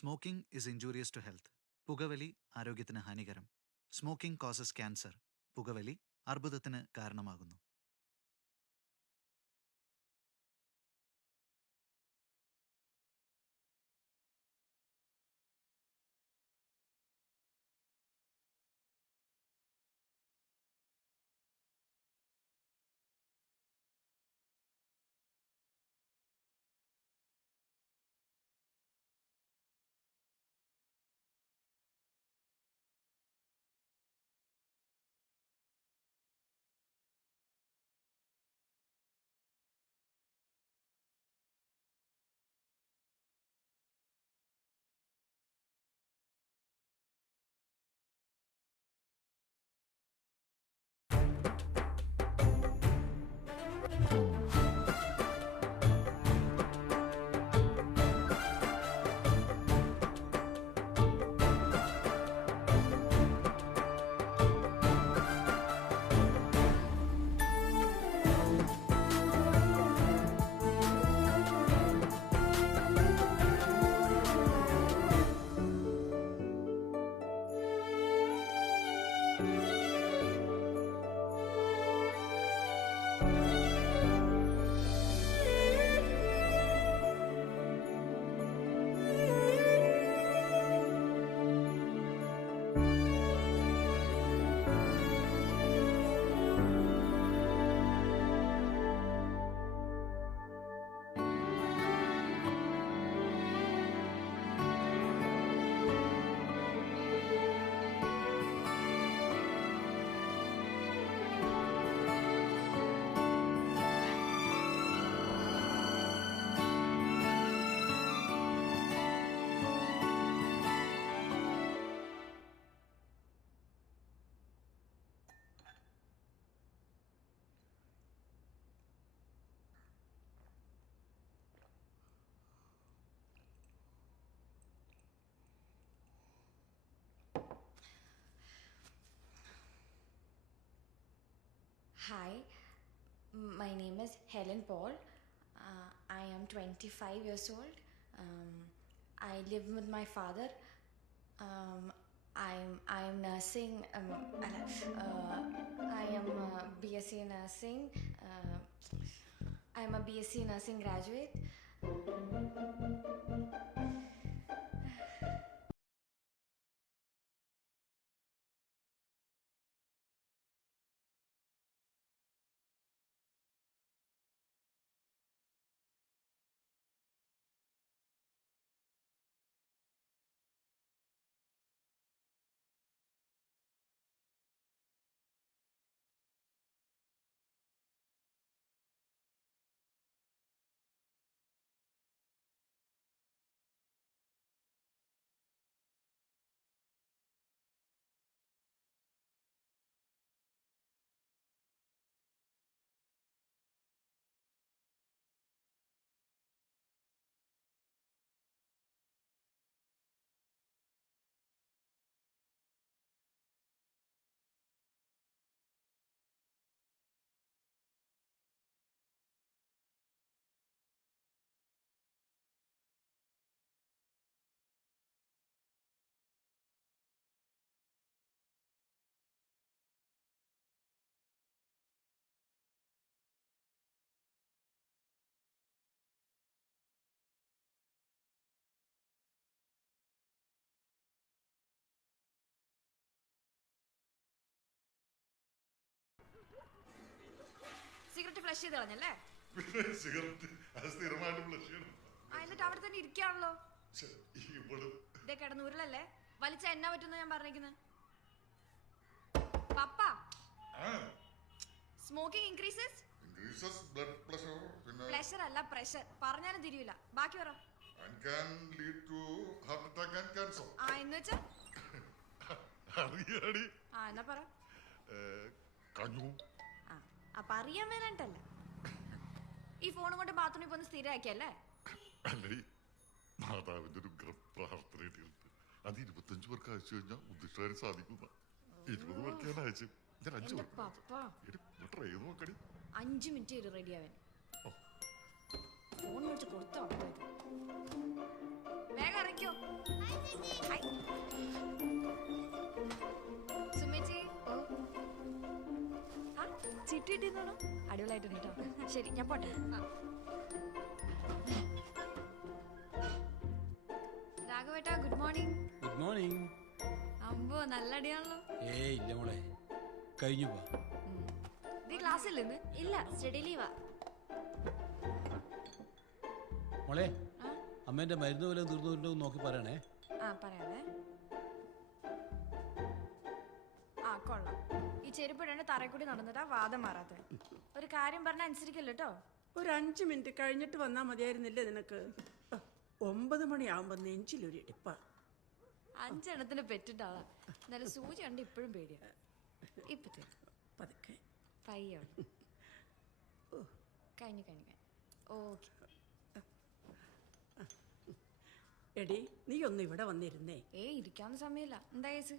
Smoking is injurious to health. പുകവലി ആരോഗ്യത്തിന് ഹാനികരം. Smoking causes cancer. പുകവലി അർബുദത്തിന് കാരണമാകുന്നു. Hi, my name is Helen Paul. I am 25 years old. I live with my father. I am nursing. I am BSc nursing. I am a BSc nursing graduate. Cigarette flush ചെയ്ത് കളഞ്ഞല്ലേ? എന്നിട്ട് അവിടെ തന്നെ ഇരിക്കാണല്ലോ. ഇതേ കിടന്ന് ഉരുളല്ലേ? വലിച്ച എന്നാ പറ്റുന്ന ഞാൻ പറഞ്ഞിരിക്കുന്നത്. പപ്പ, സ്മോക്കിംഗ് ഇൻക്രീസസ് ബ്ലഡ് പ്രഷർ അല്ല പ്രഷർ. പറഞ്ഞാലും തിരിയില്ല. ബാക്കി പറ. എന്നുവെച്ചാ എന്നാ പറ. അപ്പൊ അറിയാൻ വേണ്ടല്ല. ഈ ഫോണും കൊണ്ട് ബാത്റൂമിൽ പോന്ന് സ്ഥിരമാക്കിയല്ലേ? മാതാവിന്റെ ഒരു പ്രാർത്ഥന അത് 25 പേർക്ക് അയച്ചു കഴിഞ്ഞാൽ ഉദ്ദേശിക്കാൻ സാധിക്കുന്ന 20 പേർക്ക് ഞാൻ അയച്ചു. ഞാൻ 5 മിനിറ്റ് റെഡി ആവാൻ. ഫോൺ വിളിച്ച് കൊടുത്തോ? വേഗം ഇറങ്ങിക്കോ. ഹായ്. സുമേച്ചി. ഓ ആ ചിട്ടി ഇട്ടിരുന്നോ? അടിപൊളിയായിട്ടുണ്ട് കേട്ടോ. ശരി ഞാൻ പോട്ടെ. രാഘവേട്ടാ ഗുഡ് മോർണിംഗ്. Good morning. അമ്പോ നല്ല അടിയാണല്ലോ. ഏയ് ഇല്ല മോളെ, കഴിഞ്ഞു പോ. നീ ക്ലാസ് ഇല്ലെന്ന്? ഇല്ല, സ്റ്റഡി ലീവാ. മോളെ, അമ്മേന്റെ മരുന്ന് വല്ലതും തീർന്നുണ്ടോ നോക്കി പറയണേ. ആ പറയാവേ. ആ കൊള്ളാം. ഈ ചെരുപ്പിടേണ്ട തറയിൽ കൂടി നടന്നിട്ടാ വാദം മാറാത്ത. ഒരു കാര്യം പറഞ്ഞാൽ അനുസരിക്കല്ലോ കേട്ടോ. ഒരു 5 മിനിറ്റ് കഴിഞ്ഞിട്ട് വന്നാൽ മതിയായിരുന്നില്ലേ നിനക്ക്? 9 മണിയാവുമ്പോ നെഞ്ചിലൊരു ഇടിപ്പ. 5 എണ്ണത്തിന് പെറ്റിട്ടാളാ. നല്ല സൂചി കണ്ട് ഇപ്പോഴും പേടിയാ. ഇപ്പത്തെ പതുക്കെ പയ്യോ കഴിഞ്ഞു. ഓക്കെ. എടി നീ ഒന്ന് ഇവിടെ വന്നിരുന്നേ. ഇരിക്കാവുന്ന സമയമില്ല. എന്താ കേസ്?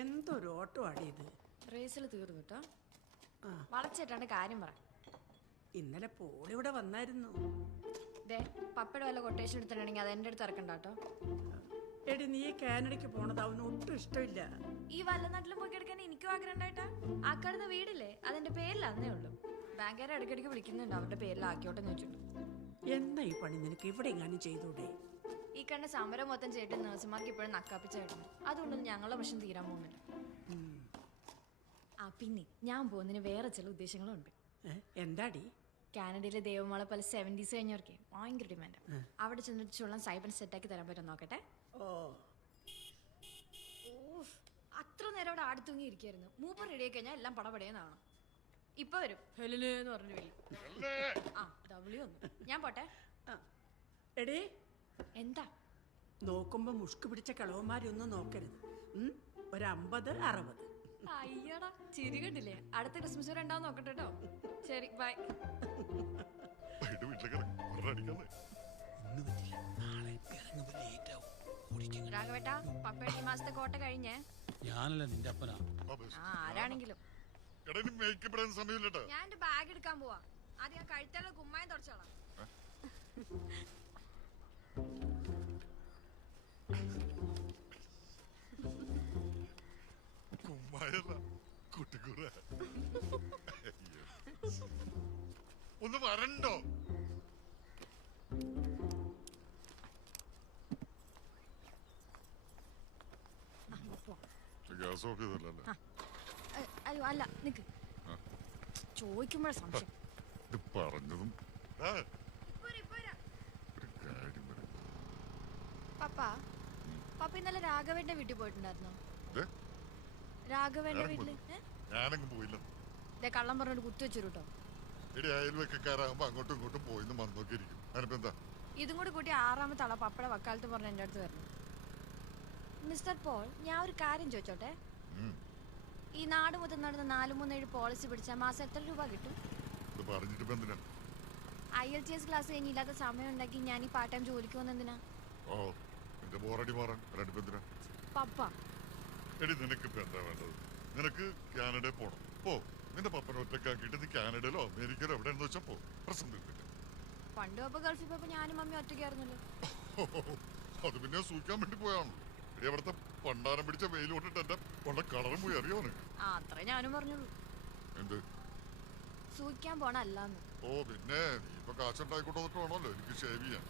എന്തൊരു ഓട്ടോ ആടിയത്. റേസിൽ തീർന്നു കേട്ടോ. വളച്ചേട്ടാണ്ട് കാര്യം പറ. ഇന്നലെ പോളിവിടെ വന്നായിരുന്നു. ദേ പപ്പയുടെ വല്ല കൊട്ടേഷൻ എടുത്തിട്ടുണ്ടെങ്കിൽ അത് എൻ്റെ അടുത്ത് ഇറക്കണ്ട കേട്ടോ. എടി നീ കാനഡയ്ക്ക് പോണത് അവന് ഒട്ടും ഇഷ്ടമില്ല. ഈ വല്ലനാട്ടിലും പോയി കിടക്കാൻ എനിക്കും ആഗ്രഹം ഉണ്ടായിട്ടാ. ആക്കാടുന്ന വീടില്ലേ അതിന്റെ പേരിൽ അന്നേ ഉള്ളൂ. ബാങ്കുകാരെ ഇടയ്ക്കിടയ്ക്ക് വിളിക്കുന്നുണ്ട് അവരുടെ പേരിൽ ആക്കിയോട്ടെന്ന് വെച്ചിട്ടു. എന്നാ ഈ പണി നിനക്ക് ഇവിടെ എങ്ങാനും ചെയ്തൂടെ? ഈ കണ്ട സമരം മൊത്തം ചെയ്തിട്ട് നഴ്സുമാർക്ക് ഇപ്പോഴും നക്കാപ്പിച്ചായിരുന്നു. അതുകൊണ്ടൊന്നും ഞങ്ങളുടെ പ്രശ്നം തീരാൻ പോകുന്നില്ല. ആ പിന്നെ ഞാൻ പോകുന്നതിന് വേറെ ചില ഉദ്ദേശങ്ങളുണ്ട്. എന്താടി? കാനഡയിലെ ദേവമാളെ പോലെ 70s കഴിഞ്ഞവർക്ക് ഭയങ്കര ഡിമാൻഡ്. അവിടെ ചെന്നിട്ട് ചുള്ളം സൈബൻ സെറ്റാക്കി തരാൻ പറ്റും നോക്കട്ടെ. അത്ര നേരം അവിടെ ആടി തൂങ്ങി ഇരിക്കായിരുന്നു. മൂപ്പർ റെഡിയായി കഴിഞ്ഞാൽ എല്ലാം പടപടയെന്നാണ്. ഇപ്പൊ വരും ഹെലിനെന്ന് പറഞ്ഞു വിളി. ആ ഡബ്ല്യു ഒന്ന്. ഞാൻ പോട്ടെ. എടി എന്താ നോക്കുമ്പോ മുഷ്ക് പിടിച്ച കളവന്മാരൊന്നും നോക്കരുത്. ഒരു 50, 60. അയ്യടാ ചിരി കണ്ടില്ലേ? അടുത്ത ക്രിസ്മസ് വരെ ഉണ്ടാവും നോക്കട്ടെ കേട്ടോ. ശരി ബൈ. രാഘവേട്ടാ പപ്പയുടെ ഈ മാസത്തെ കോട്ട കഴിഞ്ഞേ. ഞാനല്ല നിന്റെ അപ്പനാ. ആരാണെങ്കിലും സമയമില്ലട്ടോ. ഞാൻ എന്റെ ബാഗ് എടുക്കാൻ പോവാ. ആദ്യം കഴുത്തേലുള്ള കുമ്മായം തുടച്ചോളാം. ഒന്ന് വരണ്ടോ? ഗ്യാസ് ഓഫ് ചെയ്തല്ലേ? അയ്യോ അല്ല നിക്ക്. ചോദിക്കുമ്പോഴേ സംശയം. പറഞ്ഞതും പപ്പ ഇന്നലെ രാഘവേന്റെ വീട്ടിൽ പോയിട്ടുണ്ടായിരുന്നോ? രാഘവേന്റെ വീട്ടില് ഞാനങ്ങ് പോയില്ല. കള്ളം പറഞ്ഞോണ്ട് കുത്തിവെച്ചു കേട്ടോ. അയൽവക്കാരാകുമ്പോ അങ്ങോട്ടും ഇങ്ങോട്ടും പോയിന്ന് മറന്നോക്കിയിരിക്കും. അതിനിപ്പെന്താ? ഇതും കൂടി കൂട്ടി 6ാമത്തെ ആളാ പപ്പയുടെ വക്കാലത്ത് പറഞ്ഞ എന്റെ അടുത്ത് വരുന്നു. മിസ്റ്റർ പോൾ, ഞാൻ ഒരു കാര്യം ചോദിച്ചോട്ടെ? ഈ നാട് മൊത്തം നടന്ന 437 പോളിസി പിടിച്ചാൽ മാസം എത്ര രൂപ കിട്ടും? IELTS ക്ലാസ് കഴിഞ്ഞില്ലാത്ത സമയം ഉണ്ടാക്കി ഞാൻ ഈ പാർട്ട് ടൈം ജോലിക്ക് വന്നെന്തിനാ? പപ്പ നിനക്കിപ്പോ എന്താ വേണ്ടത്? നിനക്ക് കാനഡയിൽ പോണം. പോ. നിന്റെ പപ്പനെ ഒറ്റക്കാക്കിട്ട് നീ കാനഡയിലോ അമേരിക്കയിലോ എവിടെയെന്ന് വെച്ചാ പോ. പ്രശ്നം തീർത്തില്ല. പണ്ട് പപ്പ ഗൾഫിൽ പോയപ്പോ ഞാനും മമ്മി ഒറ്റയ്ക്കായിരുന്നല്ലോ. അത് പിന്നെ സൂക്കാൻ വേണ്ടി പോയാണല്ലോ. അവിടുത്തെ പണ്ടാരം പിടിച്ച വെയിൽ കൊണ്ടിട്ട് എന്റെ കൊണ്ട കളറും പോയി അറിയോ? അത്രേ ഞാനും പറഞ്ഞുള്ളൂ. എന്ത് സൂക്കാൻ പോണല്ലാന്ന്? ഓ പിന്നെ നീ ഇപ്പൊ കാശുണ്ടായിക്കോട്ടെ വേണമല്ലോ എനിക്ക് ഷേവ് ചെയ്യാൻ.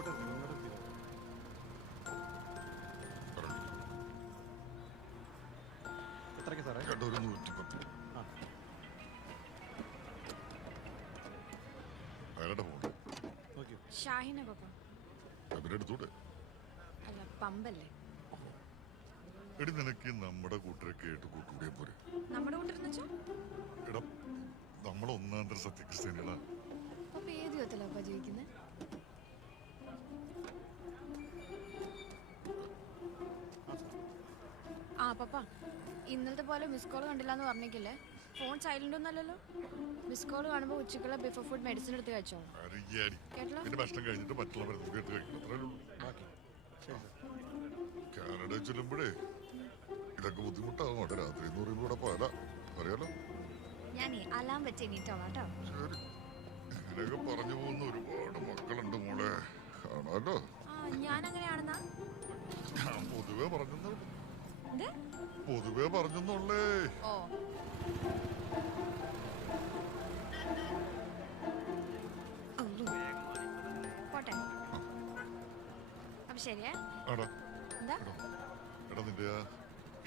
ഒരു 110. ആരുടെ ഫോണ്? ഷാഹിന പപ്പ. അവരെടുത്തൂടെ? അല്ല പമ്പല്ലേ. എടി നിനക്ക് നമ്മുടെ കൂട്ടരെ കേട്ട് കൂട്ടുകൂടിയ പോരെ? നമ്മുടെ കൂട്ടരെന്ന് വെച്ചോ? എടാ നമ്മളെ ഒന്നാന്തര സത്യക്രിസ്ത്യാനികളാ. പപ്പ ഏത് യുഗത്തിലാ പപ്പ ജീവിക്കുന്നത്? ആ പപ്പ ഇന്നലത്തെ പോലെ മിസ് കോൾ കണ്ടില്ല എന്ന് പറഞ്ഞേക്കില്ലേ? ഫോൺ സൈലന്റ് ഒന്നല്ലല്ലോ. മിസ് കോൾ കാണുമ്പോ ഉച്ചക്കുള്ള ബിഫോർ ഫുഡ് മെഡിസിൻ എടുത്ത് കഴിച്ചോളൂ. ഭക്ഷണം കഴിഞ്ഞിട്ട് മറ്റുള്ളവരെ കേട്ട് കഴിക്കണം. കാനഡ ചെല്ലുമ്പോഴേ ഇതൊക്കെ ബുദ്ധിമുട്ടാകും. അവിടെ രാത്രി എന്ന് പറയുമ്പോ ഇവിടെ പോയാലോ അറിയാലോ. ഞാനേ അലാം വെച്ച് എണീറ്റോളാം കേട്ടോ. ശരി. ഇങ്ങനെയൊക്കെ പറഞ്ഞു പോകുന്ന ഒരുപാട് മക്കളുണ്ട് മോളെ. കാണാലോ. ആ ഞാൻ അങ്ങനെയാണെന്നാ. ഞാൻ പൊതുവെ പറഞ്ഞെന്നുള്ളൂ. എന്ത്? പൊതുവെ പറഞ്ഞെന്നുള്ളേ. ഓ പോട്ടെ. അപ്പൊ ശരിയേ. എടാ എന്താ? എടാ നിന്റെ ആ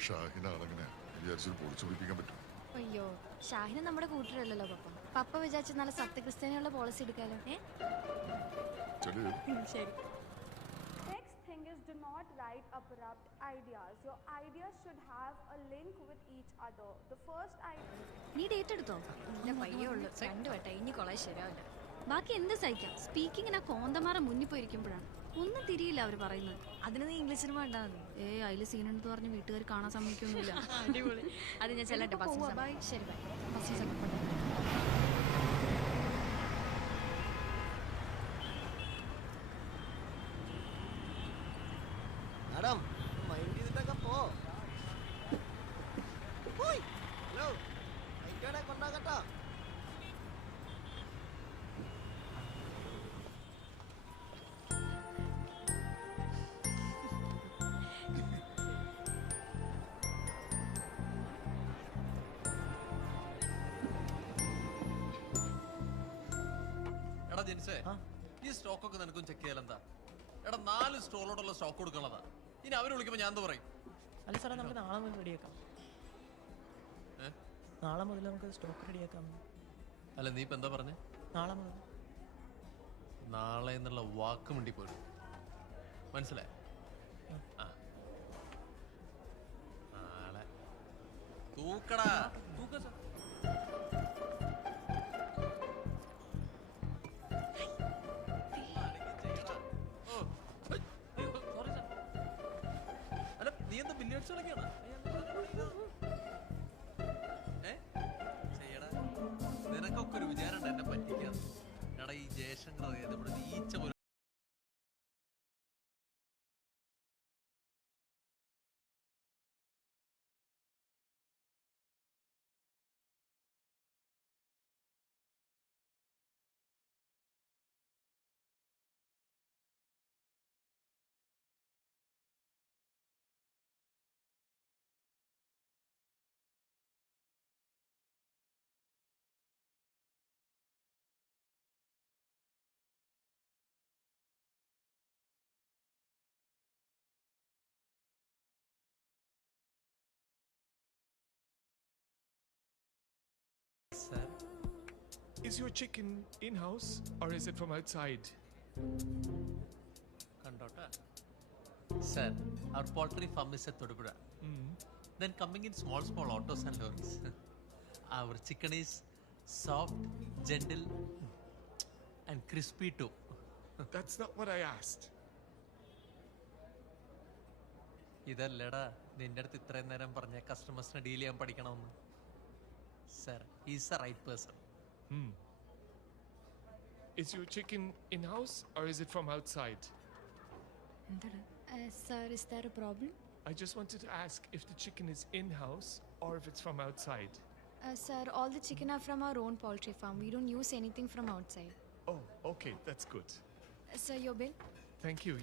ഷാഹിന ആളെങ്ങനെ വിചാരിച്ചൊരു പൊളിച്ചു പിടിപ്പിക്കാൻ പറ്റും? അയ്യോ ഷാഹിന നമ്മുടെ കൂട്ടരല്ലല്ലോ പപ്പ. പപ്പ വിചാരിച്ച നല്ല സത്യക്രിസ്ത്യാനിയുള്ള പോളിസി എടുക്കാലോ. ചെടി ശരി. Next thing is do not write abrupt ideas. Your ideas should have a link with each other. The first idea. നീ ഡേറ്റ് എടുത്തോ? ഇല്ല പയ്യേ ഉള്ളൂ. 2 വട്ടം ഇനി കോളേജ് ശരിയാവില്ല. ബാക്കി എന്ത് സഹിക്കാം. സ്പീക്കിങ്ങിന് ആ കോന്തമാറ മുന്നിൽ പോയിരിക്കുമ്പോഴാണ് ഒന്നും തിരിയില്ല അവർ പറയുന്നത്. അതിന് നീ ഇംഗ്ലീഷ് സിനിമ കണ്ടാ മതി. അതിൽ സീനുണ്ടെന്ന് പറഞ്ഞ് വീട്ടുകാർ കാണാൻ സമ്മതിക്കൊന്നുമില്ല. അടിപൊളി. അത് ഞാൻ ചെല്ലട്ടെ. ബൈ. ശരി ബൈ. ബസ്സിൽ മാഡം മൈൻഡ് ചെയ്തിട്ടൊക്കെ പോ. ഹലോ ഐറ്റോടെ കൊണ്ടാകട്ടോ. എടാ ജെനിസേ, ഈ സ്റ്റോക്ക് ഒക്കെ നിനക്കും ചെക്ക് ചെയ്യാലെന്താ? എടാ 4 സ്റ്റോളോടുള്ള സ്റ്റോക്ക് കൊടുക്കണതാ. ഇനി അവര് വിളിക്കുമ്പോ ഞാൻ എന്താ പറയും? അല്ല സാറേ, നമുക്ക് നാളെ മുതൽ റെഡിയാക്കാം. നാളെ മുതൽ നമുക്ക് സ്റ്റോക്ക് റെഡിയാക്കാം. അല്ല നീ ഇപ്പൊ എന്താ പറഞ്ഞേ? നാളെ മുതൽ. നാളെ എന്നുള്ള വാക്ക് മിണ്ടി പോരും. മനസ്സിലായി? നാളെ തൂക്കടാ. തൂക്ക സാർ. നീ എന്താ ബില്ലിയേഴ്സ് കളിക്കാണ്? നിനക്കൊക്കെ ഒരു വിചാരം എന്നെ പറ്റിക്കാന്ന്. എടാ ഈ ജയശങ്കർ അറിയാതെ ഇവിടെ ഈച്ച പോലും. Sir? Is your chicken in-house or is it from outside? Kandota. Sir, our poultry farm is at Todupura. Then coming in small autos and lorries. Our chicken is soft, gentle, and crispy too. That's not what I asked. ഇതല്ലടാ നിന്റെ അടുത്ത് ഇത്രയും നേരം പറഞ്ഞ കസ്റ്റമേഴ്സിനെ deal ചെയ്യാൻ പഠിക്കണമെന്ന്. Sir, he's the right person. Is your chicken in-house or is it from outside? Sir, is there a problem? I just wanted to ask if the chicken is in-house or if it's from outside. Sir, all the chicken are from our own poultry farm. We don't use anything from outside. Oh, okay, that's good. Sir, your bill? Thank you.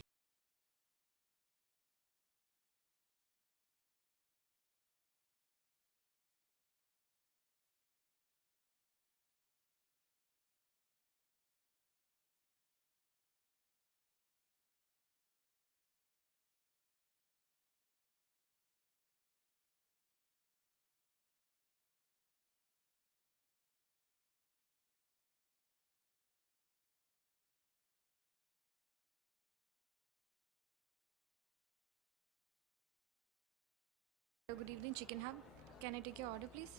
Good evening, Chicken Hub. Can I take your order, please?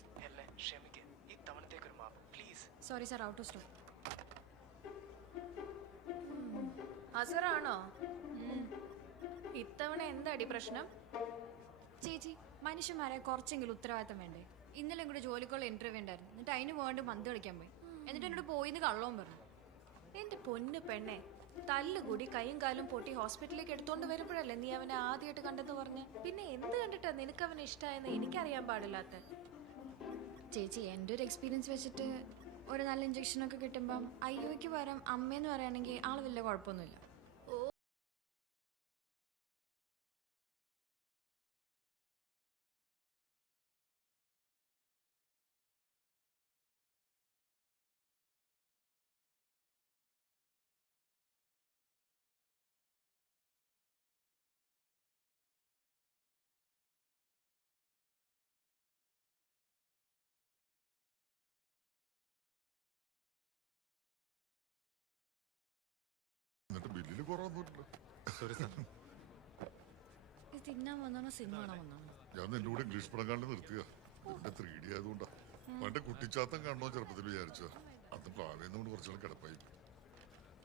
Sorry, sir, out of stock. അസറാണോ? ഇത്തവണ എന്താടി പ്രശ്നം? ചേച്ചി, മനുഷ്യന്മാരെ കുറച്ചെങ്കിലും ഉത്തരവാദിത്തം വേണ്ടേ? ഇന്നലെ കൂടെ ജോലിക്കുള്ള ഇന്റർവ്യൂ ഉണ്ടായിരുന്നു. എന്നിട്ട് അതിന് വേണ്ടി പന്ത് കളിക്കാൻ പോയി. എന്നിട്ട് എന്നോട് പോയിന്ന് കള്ളവും പറഞ്ഞു. എന്റെ പൊന്നു പെണ്ണെ, തല്ലുകൂടി കൈയും കാലും പൊട്ടി ഹോസ്പിറ്റലിലേക്ക് എടുത്തോണ്ട് വരുമ്പോഴല്ലേ നീ അവനെ ആദ്യമായിട്ട് കണ്ടെന്ന് പറഞ്ഞ്? പിന്നെ എന്ത് കണ്ടിട്ടാ നിനക്ക് അവനെ ഇഷ്ടമായെന്ന് എനിക്കറിയാൻ പാടില്ലാത്ത? ചേച്ചി എൻ്റെ ഒരു എക്സ്പീരിയൻസ് വെച്ചിട്ട് ഒരു നല്ല ഇഞ്ചക്ഷനൊക്കെ കിട്ടുമ്പം അയ്യോയ്ക്ക് പകരം അമ്മയെന്ന് പറയുകയാണെങ്കിൽ ആൾ വലിയ കുഴപ്പമൊന്നുമില്ല. എന്നിട്ട് ബില്ലില് കുറവൊന്നുമില്ല. ഇത് തിന്നാൻ വന്നാണോ സിനിമ കാണാൻ വന്നാണോ? ഞാൻ നിന്റെ കൂടെ ഇംഗ്ലീഷ് പടം കാണാൻ നിർത്തിയ എന്റെ 3D ആയതുകൊണ്ടാ. പണ്ട് കുട്ടിച്ചാത്തം കാണണോ ചെറുപ്പത്തിൽ വിചാരിച്ച അന്ന് പ്രാവേന്ന് കൊണ്ട് കുറച്ചുകൂടെ കിടപ്പായി.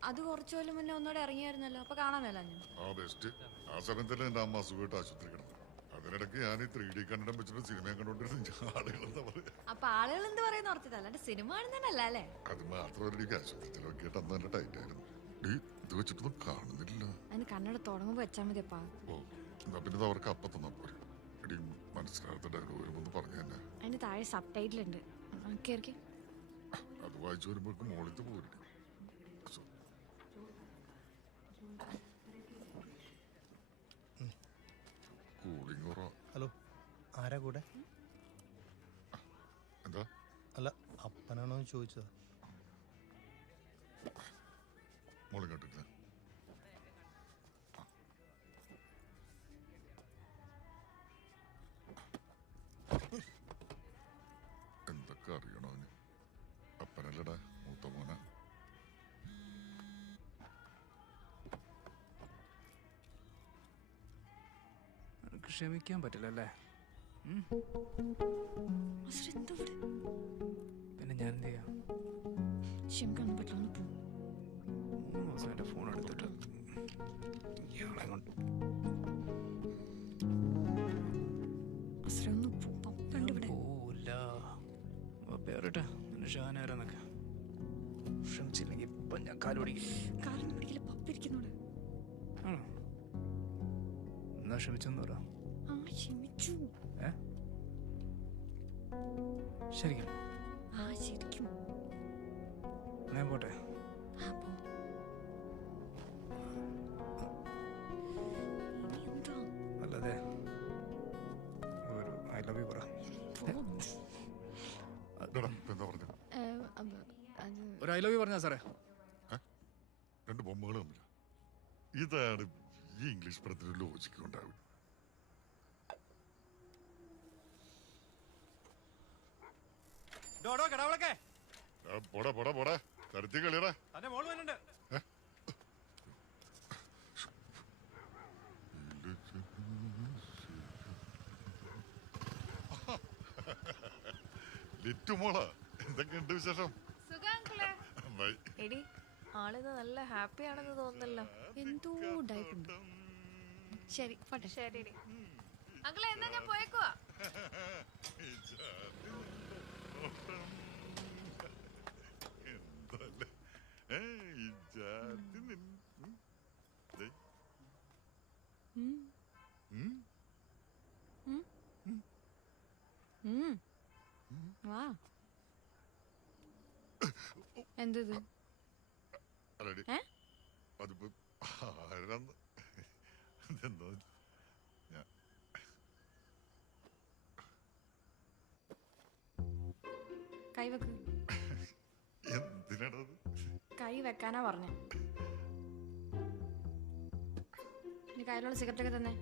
അത് കുറച്ചു കൊല്ലം മുന്നേ ഒന്നുകൂടെ ഇറങ്ങിയായിരുന്നല്ലോ, അപ്പൊ കാണാൻ മേല. ആ ബെസ്റ്റ്. ആ സമയത്തല്ലേ എന്റെ അമ്മ അസുഖമായിട്ട് ആശുപത്രി കിടന്നു. അതിനിടയ്ക്ക് ഞാൻ ഈ 3D കണ്ടിടം വെച്ചിട്ട് സിനിമയും കണ്ടോണ്ടിരുന്ന ആളുകളെന്താ പറയാ. അപ്പൊ ആളുകൾ എന്ത് പറയുന്ന ഓർത്തില്ല, അല്ലാണ്ട് സിനിമ കാണുന്നതല്ല അല്ലേ? അത് മാത്രമല്ല എനിക്ക് ആശുപത്രി ചിലവൊക്കെയായിട്ട് അന്ന് നല്ല ടൈറ്റ് ആയിരുന്നു. ഇത് വെച്ചിട്ടൊന്നും കാണുന്നില്ല. അതിന് കണ്ണട തുടങ്ങുമ്പോ വെച്ചാ മതി. അപ്പാ ഓ എന്നാ പിന്നെ ഇത് അവർക്ക് അപ്പം തന്നാ പോരെ. എടി മനസ്സിലാകാത്ത ഡയലോഗ് വരുമ്പോ പറഞ്ഞു തന്നെ. അതിന് താഴെ സബ് ടൈറ്റിൽ ഉണ്ട്, കേറിക്ക്. അത് വായിച്ചു വരുമ്പോഴേക്കും മോളിത്ത് പോരും. കൂളിംഗ് കുറവാ. ഹലോ, ആരാ കൂടെ? എന്താ? അല്ല, അപ്പനാണോ ചോദിച്ചത്? മോളിൽ കണ്ടിട്ടില്ല. എന്തൊക്കെ അറിയണോ അവന്? അപ്പനല്ലടാ, മൂത്ത മോന. ക്ഷമിക്കാൻ പറ്റില്ലല്ലേ? പിന്നെ ഞാൻ എന്ത് ചെയ്യാം? ക്ഷമിക്കാൻ പറ്റില്ല. 3 ദിവസം എൻ്റെ ഫോൺ എടുത്തിട്ട് ഇയാളെ കൊണ്ട് പോവില്ല. പേറിട്ടെ എന്നെ ഷാനാരെന്നൊക്കെ. ക്ഷമിച്ചില്ലെങ്കിൽ ഇപ്പം ഞാൻ കാല് പിടിക്കില്ല. ആണോ? എന്നാ ക്ഷമിച്ചെന്ന് പറ. ശരിക്കും ഞാൻ പോട്ടെ. അല്ലാതെ ഒരു ഐ ലവ് യു പറ. ഒരു ഐ ലവ് യു പറഞ്ഞാ സാറേ. 2 ബൊമ്മകൾ തമ്മില. ഇതാണ് ഈ ഇംഗ്ലീഷ് പടത്തിന് ലോജിക്ക് ഉണ്ടാവും. പോടാ പോടാ പോടാ, തരത്തി കളിയടാ. ലിറ്റുമോളാ, എന്തൊക്കെയുണ്ട് വിശേഷം? എടി ആളിന്ന് നല്ല ഹാപ്പി ആണെന്ന് തോന്നുന്നല്ലോ. എന്തോ ഉണ്ടായിട്ടുണ്ട്. ശരി പോട്ടെ. ശരി അങ്കിളെ, എന്നാ ഞാൻ പോയേക്കുവാ. എന്തത്? അതിപ്പോ ആരാന്ന് ഇതെന്തോ കൈ വെക്ക്. എന്തിനാണത്? കൈ വെക്കാനാ പറഞ്ഞേ. ഇനി കയ്യിലുള്ള സിഗരറ്റ് ഒക്കെ തന്നെ.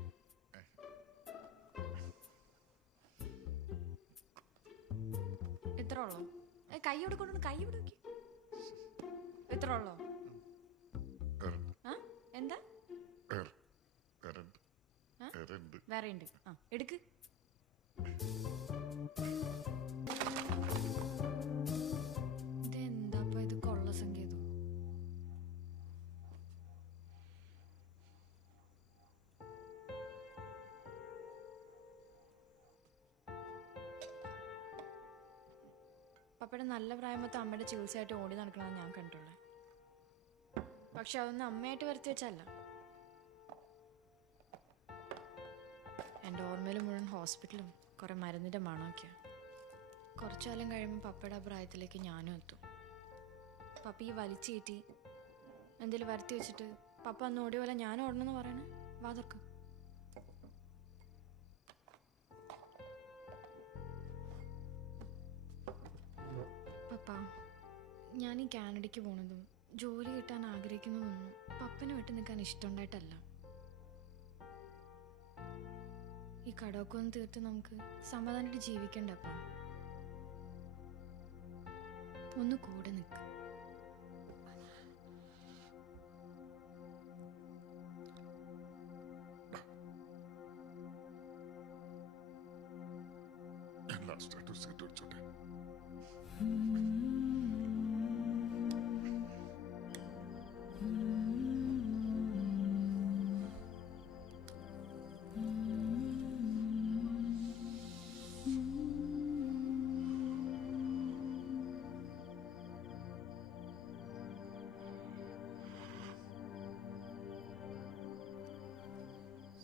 ഇത്ര ഉള്ളോ? കൈ ഇവിടെ കൊണ്ടു, കൈ ഇവിടെ വെക്ക്. ഇത്ര ഉള്ളോ? എന്താ? വേറെ ഉണ്ട്. എടുക്ക്. ഇതെന്താ ഇത് കൊള്ള സംഗീതം? പപ്പയുടെ നല്ല പ്രായമത്തെ അമ്മയുടെ ചികിത്സയായിട്ട് ഓടി നടക്കണമെന്ന് ഞാൻ കണ്ടുള്ളൂ. പക്ഷെ അതൊന്നും അമ്മയായിട്ട് വരുത്തി വെച്ചല്ല. എൻ്റെ ഓർമ്മയിൽ മുഴുവൻ ഹോസ്പിറ്റലും കുറെ മരുന്നിൻ്റെ മണമൊക്കെയാണ്. കുറച്ചു കാലം കഴിയുമ്പോൾ പപ്പയുടെ പ്രായത്തിലേക്ക് ഞാനും എത്തും. പപ്പ ഈ വലിച്ചേറ്റി എന്തെങ്കിലും വരുത്തി വെച്ചിട്ട് പപ്പ അന്ന് ഓടിയ പോലെ ഞാൻ ഓടണമെന്ന് പറയണേ. വാതർക്കും. പപ്പ, ഞാൻ ഈ കാനഡയ്ക്ക് പോണതും ജോലി കിട്ടാൻ ആഗ്രഹിക്കുന്നതൊന്നും പപ്പനെ വിട്ട് നിൽക്കാൻ ഇഷ്ടമുണ്ടായിട്ടല്ല. ഈ കടമൊക്കെ ഒന്ന് തീർത്ത് നമുക്ക് സമാധാനമായിട്ട് ജീവിക്കണ്ടപ്പ. ഒന്ന് കൂടെ നിൽക്ക. ലാസ്റ്റ് ഒരു സിഗരറ്റ് വെച്ചോട്ടെ.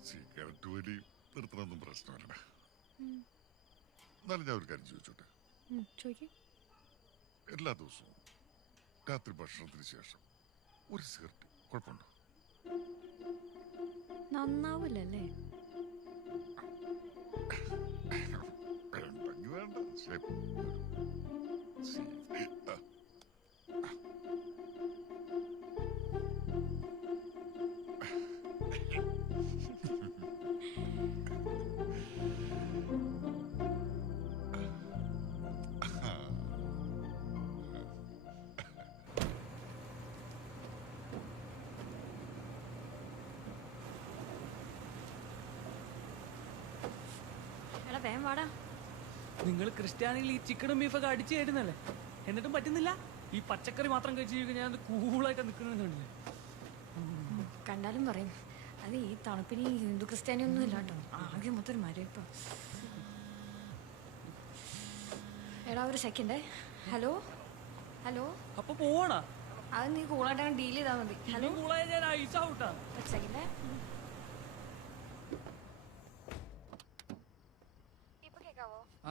സിഗരറ്റ് വലി നിർത്തണമെന്നും പ്രശ്നമല്ല. എന്നാലും ഞാൻ ഒരു കാര്യം ചോദിച്ചോട്ടെ. എല്ലാ ദിവസവും രാത്രി ഭക്ഷണത്തിന് ശേഷം ഒരു സിഗരറ്റ് കുഴപ്പമുണ്ടോ? നന്നാവില്ലല്ലേ? വേണ്ടെങ്കിൽ വേണ്ട. ശരി. നിങ്ങൾ ക്രിസ്ത്യാനികൾ ഈ ചിക്കനും ബീഫൊക്കെ അടിച്ചു കയറ്റുന്നല്ലേ, എന്നിട്ടും പറ്റുന്നില്ല. ഈ പച്ചക്കറി മാത്രം കഴിച്ച് ഞാൻ കൂളായിട്ട് നിൽക്കണമെന്നില്ലേ? കണ്ടാലും പറയും അത് ഈ തണുപ്പിന് ഈ ഹിന്ദു ക്രിസ്ത്യാനി ഒന്നും ഇല്ല കേട്ടോ. ആകെ മൊത്തം ഒരു മരം ഇപ്പൊ. എടാ ഒരു സെക്കൻഡ്. Hello hello. അപ്പൊ പോവാണ? അത് നീ കൂളായിട്ട് ഡീൽ ചെയ്താൽ മതി. ഹലോ ഞാൻ ഐസ് ഔട്ടാ. ഒരു സെക്കൻഡ്.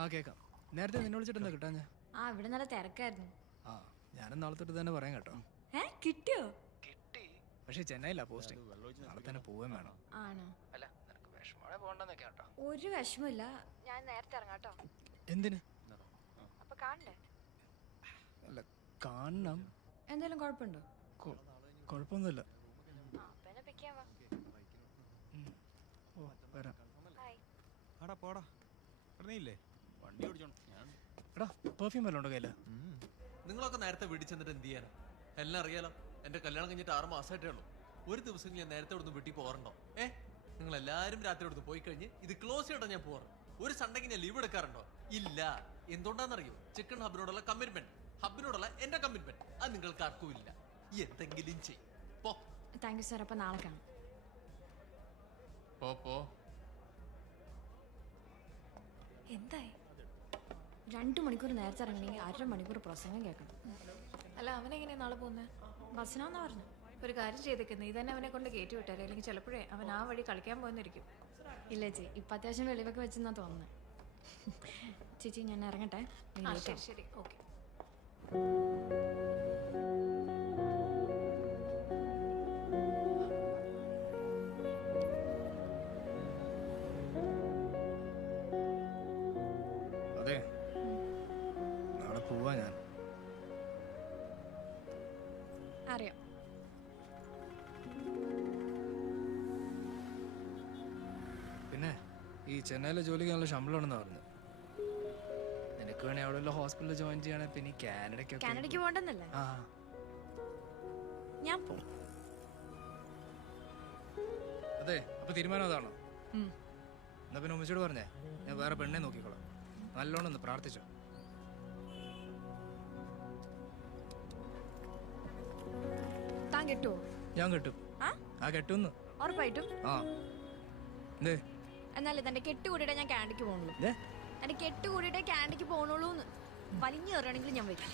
ആ കേക്കാം. നേരത്തെ നിന്നെ വിളിച്ചിട്ട് എന്താ കിട്ടാ? ഞാൻ ഇവിടെ നല്ല തിരക്കായിരുന്നു. ആ ഞാനും നാളെ തൊട്ട് തന്നെ പറയാം കേട്ടോ. കിട്ടിയോ? കിട്ടി, പക്ഷെ ചെന്നൈയിലാ പോസ്റ്റിംഗ്. നാളെ തന്നെ പോവുകയും വേണം. ആണോ? അല്ല നിനക്ക് വിഷമോടെ പോകണ്ടെന്നൊക്കെ കേട്ടോ. ഒരു വിഷമില്ല, ഞാൻ നേരത്തെ ഇറങ്ങാട്ടോ. എന്തിന്? അപ്പൊ കാണണ്ടേ? അല്ല കാണണം. എന്തെങ്കിലും കുഴപ്പമുണ്ടോ? കുഴപ്പമൊന്നുമില്ല. ഓ വരാം. എടാ പെർഫ്യൂം വല്ലതും ഉണ്ടോ കയ്യില്? നിങ്ങളൊക്കെ നേരത്തെ വീട്ടിൽ ചെന്നിട്ട് എന്ത് ചെയ്യാനാ? എല്ലാം അറിയാലോ. എന്റെ കല്യാണം കഴിഞ്ഞിട്ട് 6 മാസമായിട്ടേ ഉള്ളൂ. ഒരു ദിവസം ഞാൻ നേരത്തെ ഇവിടുന്ന് വീട്ടിൽ പോകാറുണ്ടോ? നിങ്ങൾ എല്ലാവരും രാത്രി ഇവിടുന്ന് പോയി കഴിഞ്ഞ് ഇത് ക്ലോസ് ചെയ്തിട്ടാ ഞാൻ പോകാറ്. ഒരു സൺഡേക്ക് ഞാൻ ലീവ് എടുക്കാറുണ്ടോ? ഇല്ല. എന്തുകൊണ്ടാണെന്നറിയോ? ചിക്കൻ ഹബിനോടുള്ള കമ്മിറ്റ്മെന്റ്, ഹബിനോടുള്ള എന്റെ കമ്മിറ്റ്മെന്റ് അത് നിങ്ങൾക്ക് ആർക്കും ഇല്ല. എന്തെങ്കിലും ചെയ്യും. പോ. Thank you sir. അപ്പൊ നാളെ കാണാം. പോ. എന്തായി? 2 മണിക്കൂർ നേരത്തെ ഇറങ്ങണമെങ്കിൽ 1/2 മണിക്കൂർ പ്രസംഗം കേൾക്കണം. അല്ല അവനെങ്ങനെയാ നാളെ പോകുന്നത്? ബസ്സിനാന്നാ പറഞ്ഞു. ഒരു കാര്യം ചെയ്തേക്കുന്നത് നീ തന്നെ അവനെ കൊണ്ട് കയറ്റി വിട്ടാലേ, അല്ലെങ്കിൽ ചിലപ്പോഴേ അവൻ ആ വഴി കളിക്കാൻ പോകുന്നിരിക്കും. ഇല്ല ചേച്ചി, ഇപ്പം അത്യാവശ്യം വെളിവൊക്കെ വെച്ചെന്നാ തോന്നുന്നത്. ചേച്ചി ഞാൻ ഇറങ്ങട്ടെ. ശരി ശരി ഓക്കെ. അതെ നാളെ പോവാ ഞാൻ. അറിയാം. പിന്നെ ഈ ചെന്നൈയിലെ ജോലിക്ക് നല്ല ശമ്പളമാണെന്ന് പറഞ്ഞു. നിനക്ക് വേണേ അവിടെ ഹോസ്പിറ്റലിൽ ജോയിൻ ചെയ്യണേ. പിന്നെ കാനഡയ്ക്ക് പോകണ്ടെന്നല്ലേ? ഞാൻ പോകും. അതെ അപ്പൊ തീരുമാനം അതാണോ? എന്നാ പിന്നെ ഉമ്മച്ചോട് പറഞ്ഞേ, ഞാൻ വേറെ പെണ്ണെ നോക്കിക്കോളാം. നല്ലോണം ഒന്ന് പ്രാർത്ഥിച്ചോ. താൻ കെട്ടുവോ? ഞാൻ കെട്ടും. ആ കെട്ടുന്നു. ഉറപ്പായിട്ടും? ആ എന്നാലും തന്റെ കെട്ട് കൂടിയിട്ടേ ഞാൻ കാനഡയ്ക്ക് പോകണുള്ളൂ. എന്റെ കെട്ട് കൂടിയിട്ടേ കാനഡയ്ക്ക് പോകണുള്ളൂ. വലിഞ്ഞു കയറുകയാണെങ്കിൽ ഞാൻ വരും.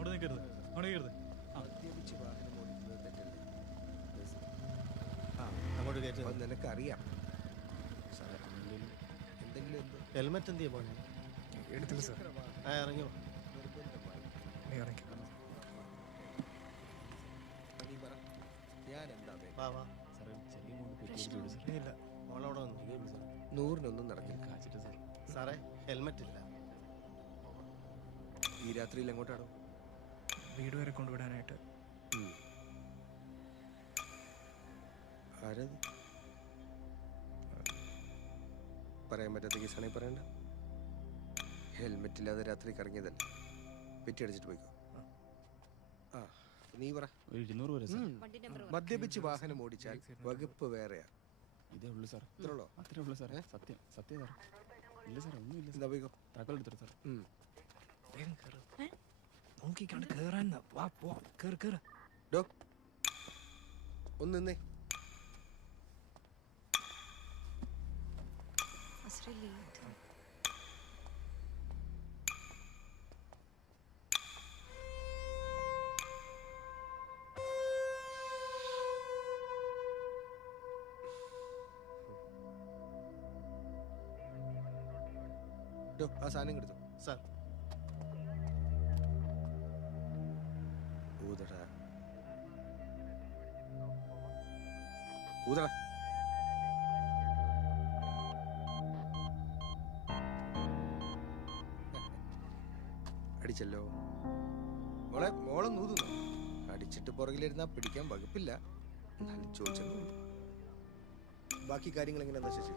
അവിടെ നിൽക്കരുത് അവിടെ നിൽക്കരുത്. മദ്യപിച്ച് വാഹനം ഓടിക്കുന്നത് തെറ്റല്ലേ? അങ്ങോട്ട് കയറ്റി അത് നിനക്കറിയാം. എന്തെങ്കിലും എന്ത് ഹെൽമെറ്റ് എന്ത് ചെയ്യാൻ പോണേ? എടുത്തില്ല സാർ. ഇറങ്ങിയോ? നിർബന്ധമായി നീ ഇറങ്ങി. നീ പറ, ഞാൻ എന്താ വാ വാ. ഇല്ല മോളവിടെ വന്നു. 100-നൊന്നും നടക്കില്ല. സാറേ ഹെൽമെറ്റ് ഇല്ല. ഈ രാത്രിയിൽ എങ്ങോട്ടാണോ? വീട് വരെ കൊണ്ടുവിടാനായിട്ട്. ആരത്? പറയാൻ പറ്റാത്ത കേസാണെങ്കിൽ പറയണ്ട. ഹെൽമെറ്റ് ഇല്ലാതെ രാത്രി കറങ്ങിയതല്ല. പെറ്റി അടിച്ചിട്ട് പോയിക്കോ. ആ നീ പറ. 200 വരെ സാർ. മദ്യപിച്ച് വാഹനം ഓടിച്ചാൽ വകുപ്പ് വേറെയാ. ഇതേ ഉള്ളൂ സാർ. ഇത്രേ ഉള്ളോ? അത്രേ ഉള്ളൂ സാർ. സത്യം സത്യം സാർ. ഇല്ല സാർ ഒന്നുമില്ല. എന്താ പോയിക്കോ. താക്കോൽ എടുത്തിട്ട് സാർ. വേഗം കയറ്. നോക്കിക്കാണ്ട് കയറാൻ. വാ പോ. കയറ് കയറ്. ഡോ ഒന്ന് നിന്നേ. ഡോ ആ സാധനം എടുത്തു. സാർ ഊതടാ ഊതടാ. അടിച്ചല്ലോ മോളെ നൂതുന്നു. അടിച്ചിട്ട് പുറകിലിരുന്നാ പിടിക്കാൻ വകുപ്പില്ല. എന്നാലും ചോദിച്ചല്ലോ. ബാക്കി കാര്യങ്ങൾ എങ്ങനെ എന്താ ചെയ്തു?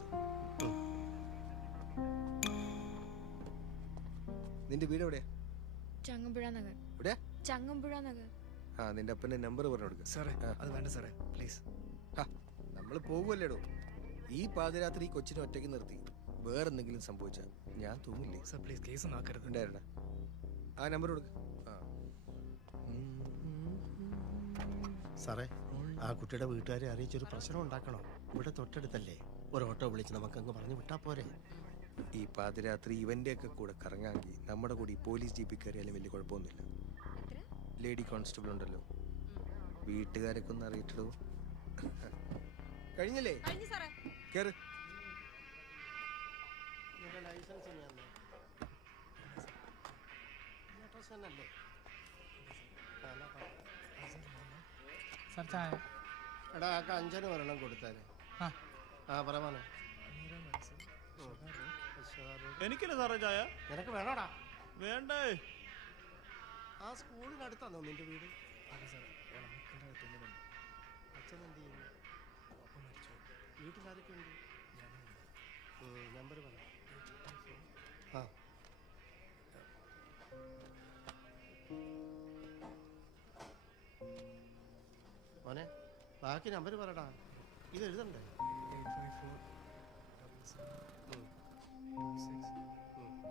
നിന്റെ വീട് എവിടെയാ? ചങ്ങമ്പുഴ നഗർ. എവിടെയാ? ചങ്ങമ്പുഴ നഗർ. ആ നിന്റെ അപ്പന്റെ നമ്പർ പറഞ്ഞു കൊടുക്ക. സാറേ അത് വേണ്ട സാറേ പ്ലീസ്. നമ്മൾ പോകുമല്ലേടോ. ഈ പാതിരാത്രി കൊച്ചിനെ ഒറ്റയ്ക്ക് നിർത്തി വേറെന്തെങ്കിലും സംഭവിച്ചാൽ ഞാൻ തൂങ്ങില്ലേ? സാർ പ്ലീസ് കേസ് നോക്കരുത്. ഉണ്ടായിരുന്ന ആ നമ്പർ കൊടുക്ക. സാറേ ആ കുട്ടിയുടെ വീട്ടുകാരെ അറിയിച്ചൊരു പ്രശ്നം ഉണ്ടാക്കണോ? ഇവിടെ തൊട്ടടുത്തല്ലേ, ഒരു ഓട്ടോ വിളിച്ച് നമുക്കങ്ങ് പറഞ്ഞു വിട്ടാ പോരെ? ഈ പാതിരാത്രി ഇവന്റെയൊക്കെ കൂടെ കറങ്ങാമെങ്കിൽ നമ്മുടെ കൂടി പോലീസ് ജീപ്പിൽ കയറിയാലും വലിയ കുഴപ്പമൊന്നുമില്ല. ലേഡി കോൺസ്റ്റബിൾ ഉണ്ടല്ലോ, വീട്ടുകാരൊക്കെ ഒന്ന് അറിയിട്ടിടൂ. കഴിഞ്ഞല്ലേ? കേറ്. എടാ ആ 5 ഒരെണ്ണം കൊടുത്താലേ. ആ പറ. എനിക്കില്ല സാറേ ചായ. നിനക്ക് വേണോടാ? വേണ്ടേ. ആ സ്കൂളിനടുത്താണോ നിന്റെ വീട്? അച്ഛൻ എന്ത് ചെയ്യുന്നു? വീട്ടിലാരൊക്കെ ഉണ്ട്? നമ്പർ പറ. ആ മോനെ ബാക്കി നമ്പർ പറടാ. ഇത് എഴുതണ്ടേ? 854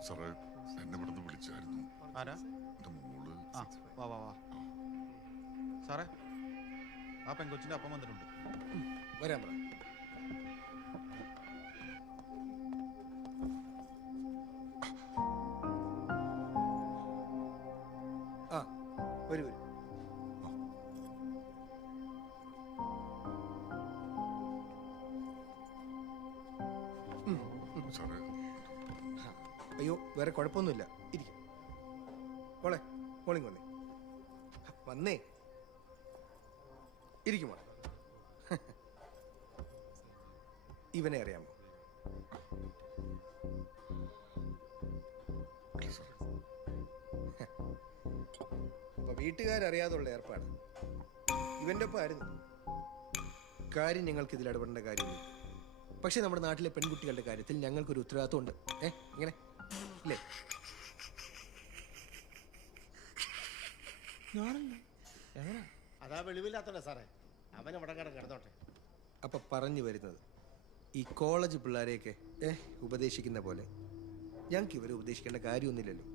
സാറേ എന്നെ ഇവിടുന്ന് വിളിച്ചായിരുന്നു. ആരാ? എന്റെ മോള്. വാ വാ വാ. സാറേ ആ പെൺകൊച്ചിന്റെ അപ്പം വന്നിട്ടുണ്ട്. വരാൻ പറ. ആ വരൂ വരൂ. സാറേ അയ്യോ വേറെ കുഴപ്പമൊന്നുമില്ല. ഇരിക്കും മോളെ. മോളിങ് വന്നേ വന്നേ. ഇരിക്കും മോളെ. ഇവനെ അറിയാമോ? അപ്പൊ വീട്ടുകാരറിയാതുള്ള ഏർപ്പാട്. ഇവന്റെ ഒപ്പം ആയിരുന്നു. കാര്യം ഞങ്ങൾക്ക് ഇതിൽ ഇടപെടേണ്ട കാര്യമില്ല. പക്ഷെ നമ്മുടെ നാട്ടിലെ പെൺകുട്ടികളുടെ കാര്യത്തിൽ ഞങ്ങൾക്കൊരു ഉത്തരവാദിത്വം ഉണ്ട്. ഇങ്ങനെ ഇല്ലേ? അതാ വെളിവില്ലാത്തല്ലേ സാറേ. അവൻ ഇവിടെ കിടന്നോട്ടെ. അപ്പൊ പറഞ്ഞു വരുന്നത് ഈ കോളേജ് പിള്ളേരെയൊക്കെ ഉപദേശിക്കുന്ന പോലെ ഞങ്ങൾക്ക് ഇവരെ ഉപദേശിക്കേണ്ട കാര്യമൊന്നുമില്ലല്ലോ.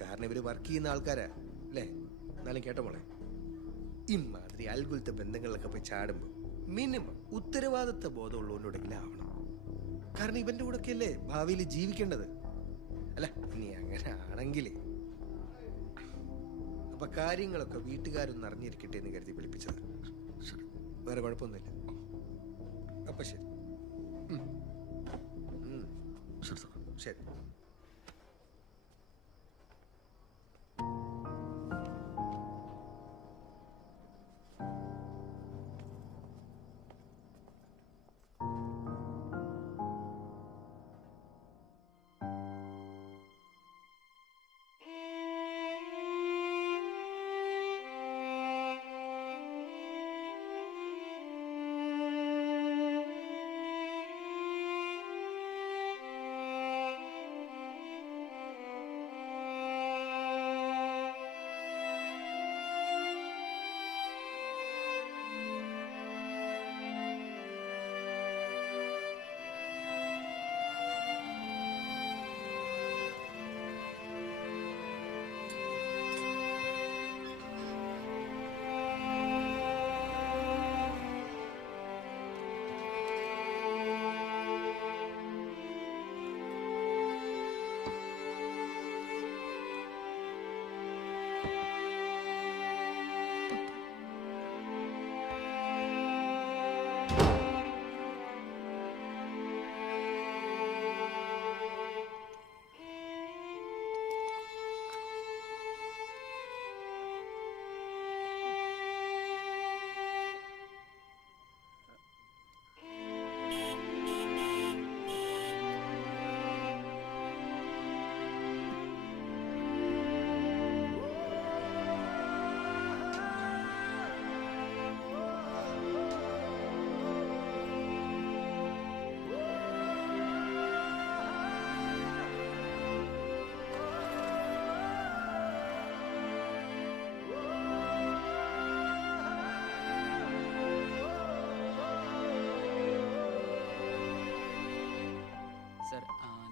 കാരണം ഇവര് വർക്ക് ചെയ്യുന്ന ആൾക്കാരാ അല്ലേ? എന്നാലും കേട്ടോ മോളെ, ഇമാതിരി അൽഗുലത്തെ ബന്ധങ്ങളിലൊക്കെ പോയി ചാടുമ്പോൾ മിനിമം ഉത്തരവാദിത്വ ബോധമുള്ളവരോടെങ്കിലും ആവണം. കാരണം ഇവന്റെ കൂടെ ഒക്കെ അല്ലേ ഭാവിയിൽ ജീവിക്കേണ്ടത്. അല്ല ഇനി അങ്ങനെ ആണെങ്കിൽ അപ്പൊ കാര്യങ്ങളൊക്കെ വീട്ടുകാരൊന്ന് അറിഞ്ഞിരിക്കട്ടെ എന്ന് കരുതി വിളിപ്പിച്ചത്. വേറെ കുഴപ്പമൊന്നുമില്ല. അപ്പൊ ശരി. ശരി.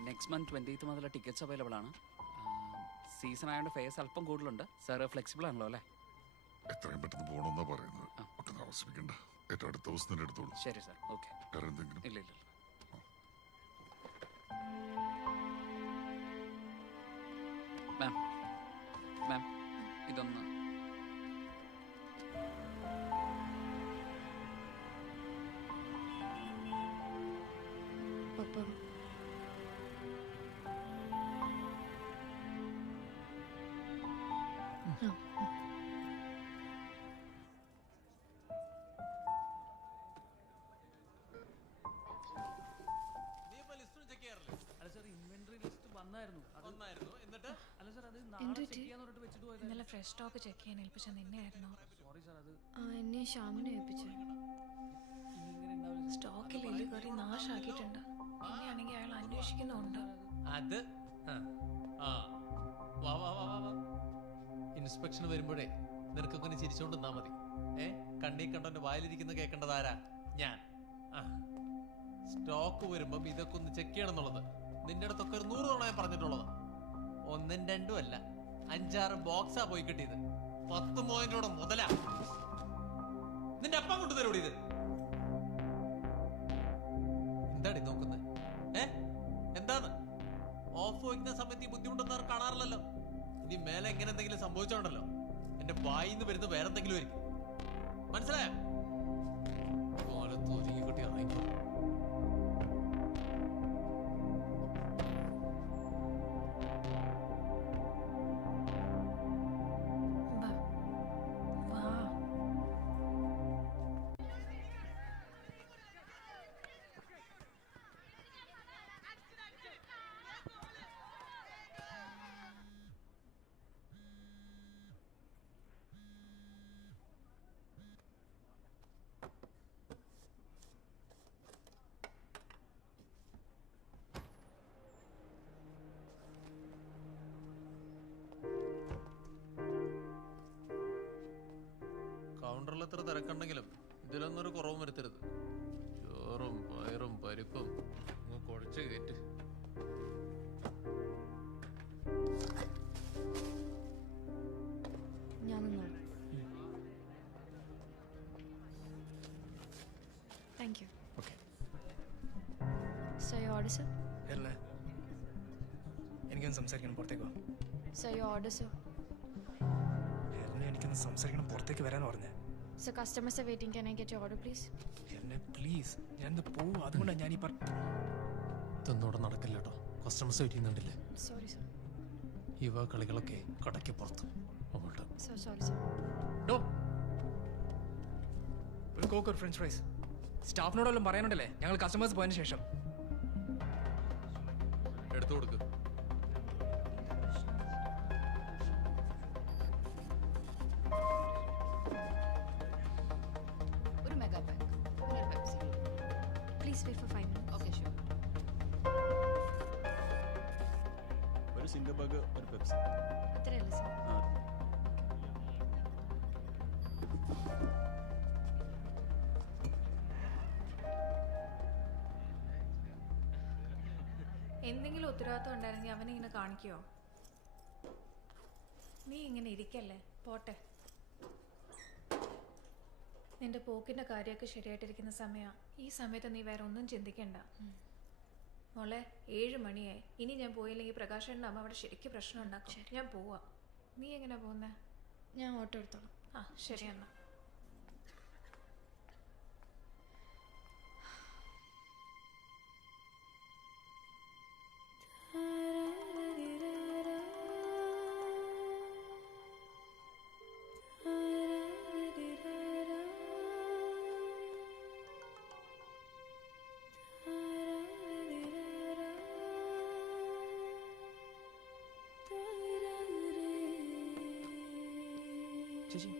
നെക്സ്റ്റ് മന്ത് 20th മുതൽ ടിക്കറ്റ്സ് അവൈലബിൾ ആണ്. സീസൺ ആയതുകൊണ്ട് ഫെയർസ് അല്പം കൂടുതലുണ്ട്. സാർ ഫ്ലെക്സിബിൾ ആണല്ലോ അല്ലേ? എത്രയും പെട്ടെന്ന് പോകണമെന്നാ പറയുന്നത്. ഒട്ടും താമസിപ്പിക്കണ്ട. ഏറ്റവും അടുത്ത ദിവസം തന്നെ എടുത്തോളൂ. ശരി സാർ. ഓക്കെ. വേറെ എന്തെങ്കിലും? ഇല്ല ഇല്ല. മാം മാം ഇതൊന്ന് പപ്പ ഇന്നലെ ഫ്രഷ് സ്റ്റോക്ക് ചെക്ക് ചെയ്യാൻ ഏൽപ്പിച്ച നിന്നെയായിരുന്നു. എന്നെ ശ്യാമിനെ ഏൽപ്പിച്ചു. സ്റ്റോക്കിൽ എലി കയറി നാശാക്കിയിട്ടുണ്ട്. എന്നെയാണെങ്കിൽ അയാൾ അന്വേഷിക്കുന്നുണ്ട്. അത് ഇൻസ്പെക്ഷൻ വരുമ്പോഴേ നിനക്കൊക്കെ ചിരിച്ചോണ്ട് നിന്നാ മതി. കണ്ണീ കണ്ടോന്റെ വായിലിരിക്കുന്ന കേൾക്കേണ്ടതാരാ? ഞാൻ. സ്റ്റോക്ക് വരുമ്പം ഇതൊക്കെ ഒന്ന് ചെക്ക് ചെയ്യണം എന്നുള്ളത് നിന്റെ അടുത്തൊക്കെ ഒരു 100 തവണ ഞാൻ പറഞ്ഞിട്ടുള്ളത്. 1 2 അല്ല, 5-6 ബോക്സാ പോയി കിട്ടിയത്. 10 പോയിന്റോടെ മുതലാ. നിന്റെ അപ്പം കൊണ്ടുതരൂടി ഇത്. എന്താടി നോക്കുന്നത്? എന്താണ് ഓഫ് വയ്ക്കുന്ന സമയത്ത് ഈ ബുദ്ധിമുട്ടൊന്നും കാണാറില്ലല്ലോ. ഇനി മേലെ എങ്ങനെ എന്തെങ്കിലും സംഭവിച്ചോണ്ടല്ലോ എന്റെ വായിന്ന് വരുന്ന വേറെ എന്തെങ്കിലും ആയിരിക്കും. മനസ്സിലായോ? ഒതുങ്ങി കുട്ടി ഇറങ്ങി. കൗണ്ടറിൽ എത്ര തിരക്കുണ്ടെങ്കിലും ഇതിലൊന്നൊരു കുറവും വരുത്തരുത്. ചോറും പയറും പരിപ്പും കുഴച്ച് കയറ്റ്. Thank you. Okay. So your order, sir? എനിക്കൊന്ന് സംസാരിക്കണം. പുറത്തേക്കോ? So your order, sir? ഒന്ന് സംസാരിക്കണം, പുറത്തേക്ക് വരാൻ പറഞ്ഞേ. So customers are waiting. Can I get your order, please? എന്നെ പ്ലീസ്, ഞാൻ പോവും. അതുകൊണ്ടാണ് ഞാൻ ഈ ഇതൊന്നും ഇവിടെ നടക്കില്ല കേട്ടോ. കസ്റ്റമേഴ്സ് വെയിറ്റ് ചെയ്യുന്നുണ്ടല്ലേ. Sorry, sir. ഇവ കളികളൊക്കെ കടയ്ക്ക് പുറത്ത്. So sorry, sir. ഒരു കോക്ക്, ഒരു ഫ്രഞ്ച് ഫ്രൈസ്. സ്റ്റാഫിനോടെല്ലാം പറയാനുണ്ടല്ലേ, ഞങ്ങൾ കസ്റ്റമേഴ്സ് പോയതിനു ശേഷം. എടുത്തു കൊടുക്ക്. ഒരു മെഗാ പാക്ക്, ഒരു Pepsi. Please wait for 5 minutes. Okay, sure. ഒരു സിംഗിൾ ബർഗർ, ഒരു പെപ്സി. അത്രയല്ല സർ. എന്തെങ്കിലും ഉത്തരവാദിത്വം ഉണ്ടായിരുന്നെങ്കിൽ അവനെ ഇങ്ങനെ കാണിക്കോ? നീ ഇങ്ങനെ ഇരിക്കല്ലേ, പോട്ടെ. നിന്റെ പോക്കിന്റെ കാര്യമൊക്കെ ശരിയായിട്ടിരിക്കുന്ന സമയമാണ്. ഈ സമയത്ത് നീ വേറെ ഒന്നും ചിന്തിക്കണ്ട മോളെ. 7 മണിയായി. ഇനി ഞാൻ പോയില്ലെങ്കിൽ പ്രകാശനുണ്ടാകുമ്പോൾ അവിടെ ശരിക്കും പ്രശ്നം ഉണ്ടാക്കും. ഞാൻ പോവാ. നീ എങ്ങനെ പോകുന്നേ? ഞാൻ ഓട്ടോ എടുത്തോളാം. ആ ശരി എന്നാ. ചേച്ചി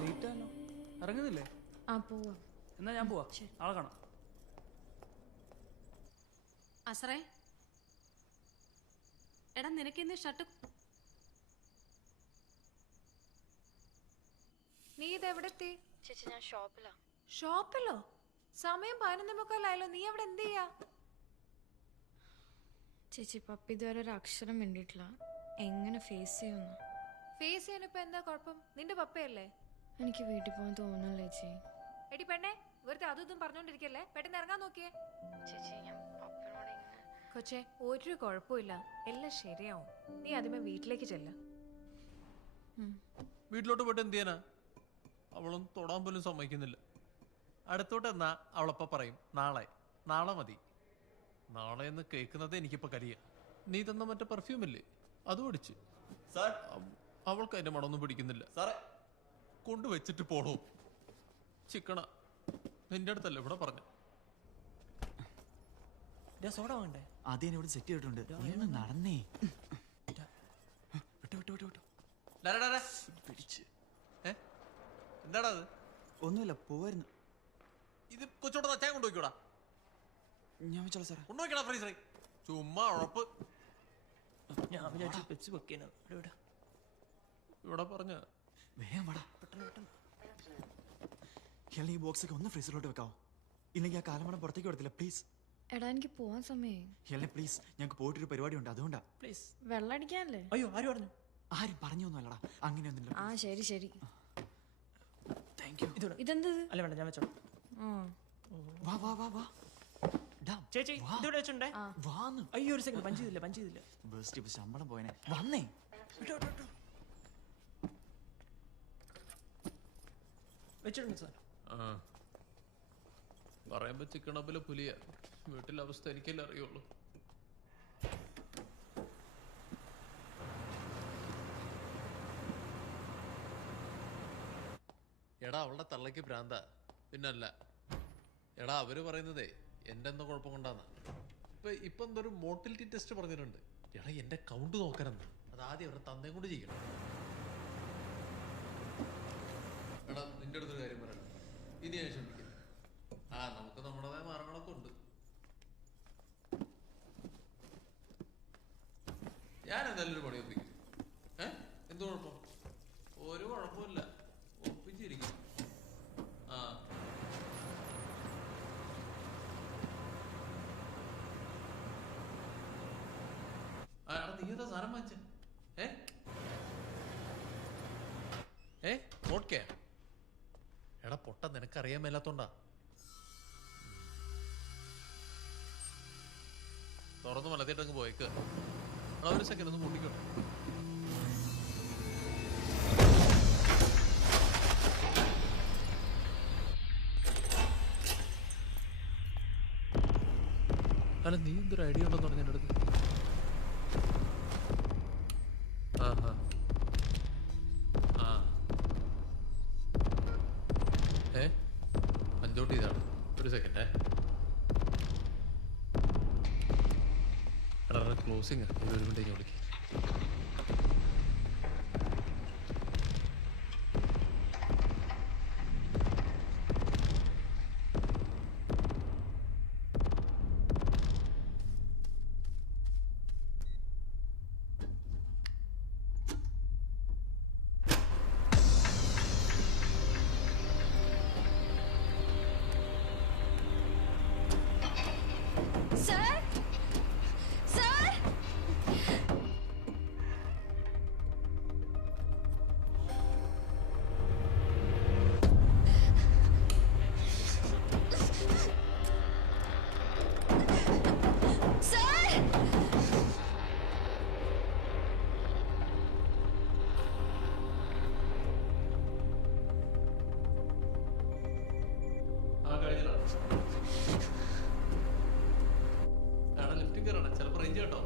ലേറ്റാണോ? ഇറങ്ങുന്നില്ലേ? ആ പോവാ. എന്നാ ഞാൻ പോവാ. ആളെ കാണാം. അസറേ, എടാ നിനക്ക് ഇന്ന് ഷർട്ട്. നീ ഇതെവിടെ എത്തി? ചേച്ചി ഞാൻ ഷോപ്പിലാ. ഷോപ്പിലോ? സമയം 11:45. നീ അവിടെ എന്ത് ചെയ്യാ? ചേച്ചി പപ്പ ഇതുവരെ ഒരു അക്ഷരം മിണ്ടിയിട്ടില്ല. എങ്ങനെ ഫേസ് ചെയ്യുന്നു? ഫേസ് ചെയ്യാനിപ്പോ എന്താ കുഴപ്പം? നിന്റെ പപ്പയല്ലേ? എനിക്ക് വീട്ടിൽ പോകാൻ തോന്നുന്നില്ല ചേച്ചി. എടി പെണ്ണെ, വെറുതെ അതും ഇതും പറഞ്ഞോണ്ടിരിക്കല്ലേ, പെട്ടെന്ന് ഇറങ്ങാൻ നോക്കിയേ. ചേച്ചി ഞാൻ പപ്പനോട് ഇങ്ങനെ. കൊച്ചേ, ഒരു കുഴപ്പമില്ല, എല്ലാം ശരിയാവും. നീ ആദ്യമേ വീട്ടിലേക്ക് ചെല്ല. വീട്ടിലോട്ട് പോയിട്ട് എന്ത് ചെയ്യാനാ? അവളൊന്നും തൊടാൻ പോലും സമ്മതിക്കുന്നില്ല. അടുത്തോട്ട് എന്നാ അവളപ്പ പറയും നാളെ, നാളെ മതി. നാളെ എന്ന് കേൾക്കുന്നത് എനിക്കിപ്പോ കരിയ. നീ തന്ന മറ്റേ പെർഫ്യൂം ഇല്ലേ, അതും അടിച്ച്. അവൾക്ക് അതിന്റെ മണമൊന്നും പിടിക്കുന്നില്ല. കൊണ്ടുവച്ചിട്ട് പോണോ? ചിക്കണ നിന്റെ അടുത്തല്ലേ ഇവിടെ പറഞ്ഞു. സോഡ വേണ്ടേ? ആദ്യം ഇവിടെ സെറ്റ് ചെയ്തിട്ടുണ്ട്. നടന്നേ. എന്താടാ അത്? ഒന്നുമില്ല, പോവായിരുന്നു. ഇത് കൊച്ചോടെ ചായ കൊണ്ടുപോയിക്കോടാ. ഞാൻ വെച്ചോളാം സാറേ. കൊണ്ടുപോയിക്കടാ ഫ്രീസറി. ചുമ്മാ ഉഴപ്പ്. ഞാൻ വിചാരിച്ചു പെപ്സി വെക്കാനാ. ഇവിടെ പറഞ്ഞ വേഗം വാടാ. ഈ ബോക്സ് ഒക്കെ ഒന്ന് ഫ്രീസറിലോട്ട് വെക്കാവോ? ഇല്ലെങ്കിൽ ആ കാലമണം പുറത്തേക്ക് കൊടുത്തില്ല പ്ലീസ്. എടാ എനിക്ക് പോവാൻ സമയം. പ്ലീസ്, ഞങ്ങൾക്ക് പോയിട്ടൊരു പരിപാടി ഉണ്ട്, അതുകൊണ്ടാ. പ്ലീസ്. വെള്ളം അടിക്കാനല്ലേ? അയ്യോ, ആര് പറഞ്ഞു? ആരും പറഞ്ഞൊന്നുമല്ലടാ, അങ്ങനെയൊന്നുമില്ല. ആ ശരി ശരി. Thank you. ഇതെന്ത്? അല്ല വേണ്ട, ഞാൻ വെച്ചോളാം. വാ വാ വാ വാ. ചേച്ചി ഇതിവിടെ വെച്ചിട്ടുണ്ടേ. വാന്ന്. അയ്യോ ഒരു സെക്കൻഡ്, പഞ്ച് ചെയ്തില്ല. ബെസ്റ്റ്, ഇപ്പൊ ശമ്പളം പോയനെ. വന്നേ. വെച്ചിട്ടുണ്ട് സാർ. പറയുമ്പോ ചിക്കണപ്പിലെ പുലിയ. വീട്ടിലെ അവസ്ഥ എനിക്കല്ലേ അറിയുള്ളൂ. എടാ അവളുടെ തള്ളക്ക് ഭ്രാന്ത, പിന്നല്ല. എടാ അവര് പറയുന്നതേ എന്റെ എന്തോ കുഴപ്പം കൊണ്ടാന്ന്. ഇപ്പൊ എന്തൊരു മോട്ടിലിറ്റി ടെസ്റ്റ് പറഞ്ഞിട്ടുണ്ട്. എടാ എന്റെ കൗണ്ട് നോക്കണമെന്ന്. അതാദ്യം അവരുടെ തന്തയും കൊണ്ട് ചെയ്യണം. എടാ നിന്റെ അടുത്തൊരു കാര്യം പറയണം. ഇനി ഞാൻ ക്ഷമിക്കില്ല. നമുക്ക് നമ്മുടേതായ മാർഗങ്ങളൊക്കെ ഉണ്ട്. ഞാൻ എന്തായാലും ഒരു പണി ഒപ്പിക്കും. എന്ത് കുഴപ്പം? ഒരു കുഴപ്പമില്ല, ഒപ്പിച്ചിരിക്കും. നീ ഏതാ സാധനം വാങ്ങിച്ച? വോഡ്ക? എടാ പൊട്ട, നിനക്കറിയാൻ മേലാത്തോണ്ടാ. തുറന്ന് മലത്തിട്ടങ്ങ് പോയേക്ക്. ഒരു സെക്കൻഡ് ഒന്ന് കൂട്ടിക്കോട്ടെ. അല്ല, നീ എന്തൊരു ഐഡിയ ഉണ്ടെന്ന് പറഞ്ഞു എൻ്റെ അടുത്ത്. അഞ്ചോട്ട് ഇതാണ്. ഒരു സെക്കൻഡ്. എടാ ക്ലോസിങ് ഒരു മിനിറ്റ് വിളിക്കും. ചിലപ്പോൾ റേഞ്ച് കേട്ടോ.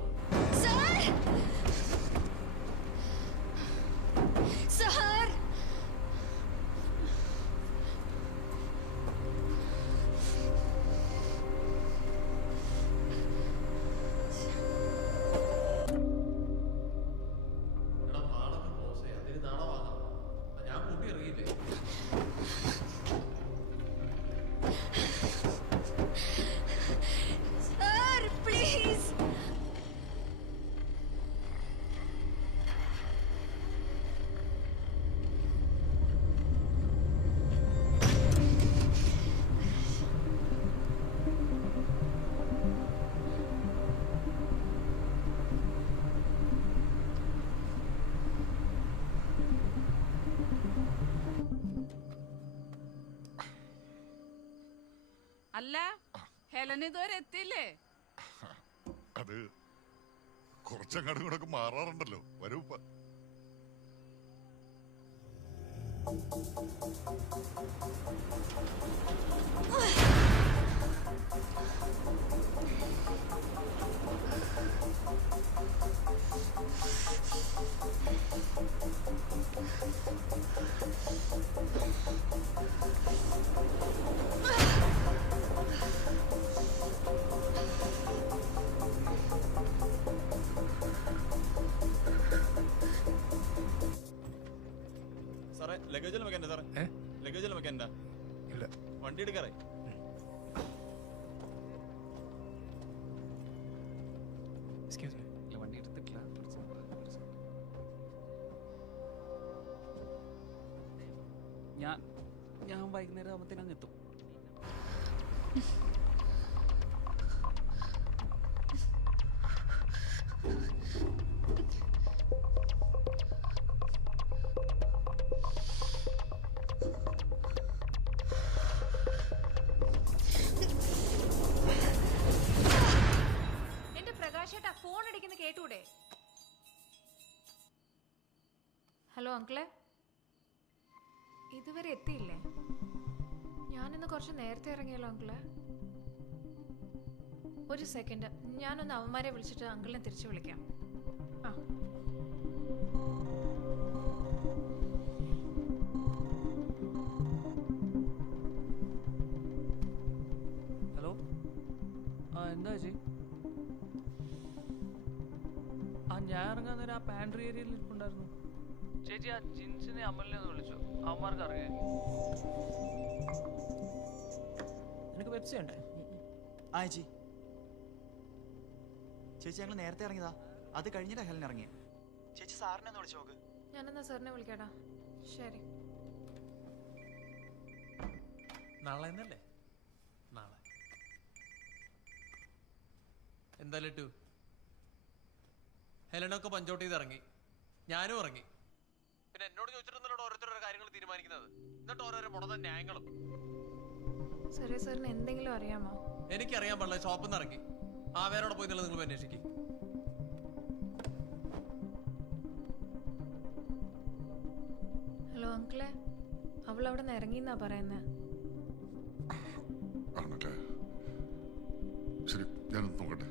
അല്ല, ഹെലൻ ഇതുവരെ എത്തിയില്ലേ? അത് കുറച്ചങ്ങോട്ടും കൂടെ മാറാറുണ്ടല്ലോ. വരൂ. സാറേ, ലഗേജെല്ലാം വെക്കണ്ടേ സാറേ? ലഗേജെല്ലാം വെക്കണ്ട. ഇല്ല. വണ്ടി എടുക്കാറേ. Excuse me. ഇല്ല, വണ്ടി എടുത്തിട്ടില്ല. ഞാൻ വൈകുന്നേരം ആകുമ്പോഴത്തേനും അങ്ങ് എത്തും. ഫോൺ അടിക്കുന്ന കേട്ടൂടെ? ഹലോ അങ്കിളെ, ഇതുവരെ എത്തിയില്ലേ? ഞാനിന്ന് കുറച്ച് നേരത്തെ ഇറങ്ങിയല്ലോ അങ്കിളെ. ഒരു സെക്കൻഡ്, ഞാനൊന്ന് അവന്മാരെ വിളിച്ചിട്ട് അങ്കിളിനെ തിരിച്ചു വിളിക്കാം. ആ ഹലോ. എന്താ ചേച്ചി? ഞാൻ ഇറങ്ങാൻ നേരം ആ പാൻട്രി ഏരിയയിൽ ഇരിപ്പുണ്ടായിരുന്നു ചേച്ചി. ആ ജിൻസിനെ അമലിനെ ഒന്ന് വിളിച്ചു. അവന്മാർക്ക് അറിയേ? നിനക്ക് പെപ്സി ഉണ്ടേ? ആ ചേച്ചി. ചേച്ചി ഞങ്ങൾ നേരത്തെ ഇറങ്ങിയതാ. അത് കഴിഞ്ഞിട്ടാ ഹെലൻ ഇറങ്ങിയ. ചേച്ചി സാറിനെ ഒന്ന് വിളിച്ചു നോക്ക്. ഞാനെന്നാ സാറിനെ വിളിക്കാടാ. ശരി. നാളെ എന്നല്ലേ? നാളെ എന്തായാലും ഹെലനൊക്കെ പഞ്ചോട്ട് ചെയ്ത് ഇറങ്ങി, ഞാനും ഇറങ്ങി. പിന്നെ എന്നോട് ചോദിച്ചിട്ടുണ്ടല്ലോ ഓരോരുത്തരുടെ കാര്യങ്ങൾ തീരുമാനിക്കുന്നത്, എന്നിട്ട് ഓരോരോ മുടന്ന ന്യായങ്ങളും. സാറേ, സാറിന് എന്തെങ്കിലും അറിയാമോ? എനിക്കറിയാൻ പാടില്ല. ഷോപ്പിൽ നിന്ന് ഇറങ്ങി. ആ വേറോടെ പോയി നിങ്ങൾ അന്വേഷിക്കും. ഹലോ അങ്കിളെ, അവൾ അവിടെ നിന്ന് ഇറങ്ങിന്നാ പറയുന്നത്. ആണല്ലേ, ശരി, ഞാനൊന്ന് നോക്കട്ടെ.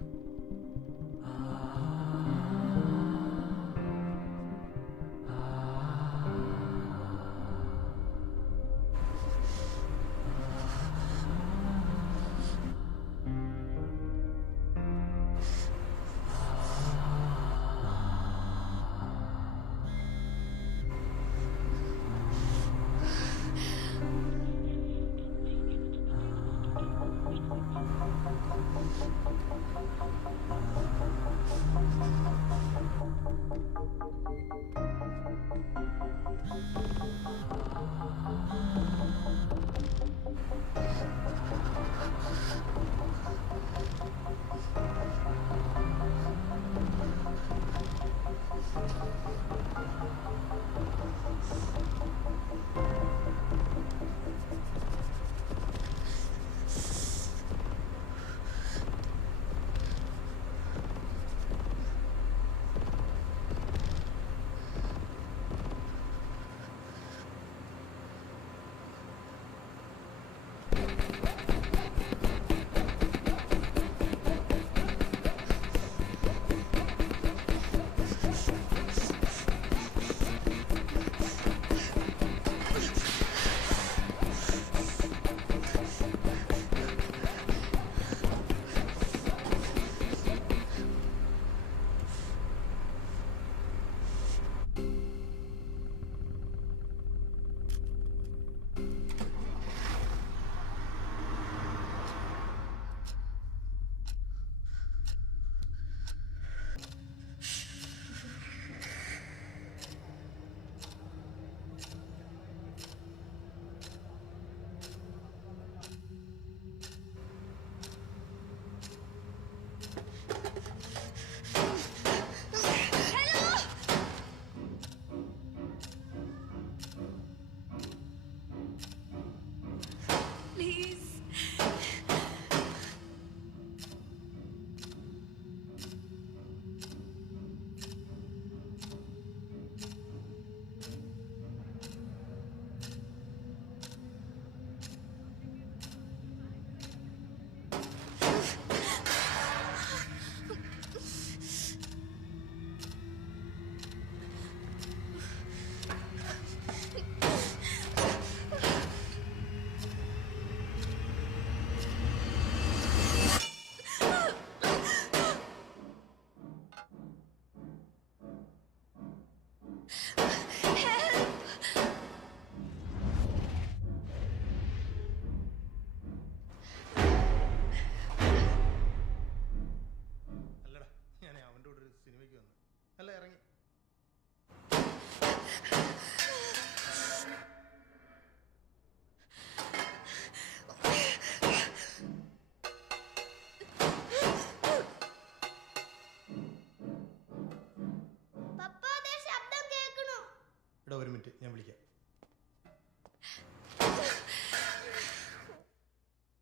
ഒരു മിനിറ്റ്, ഞാൻ വിളിക്കാം.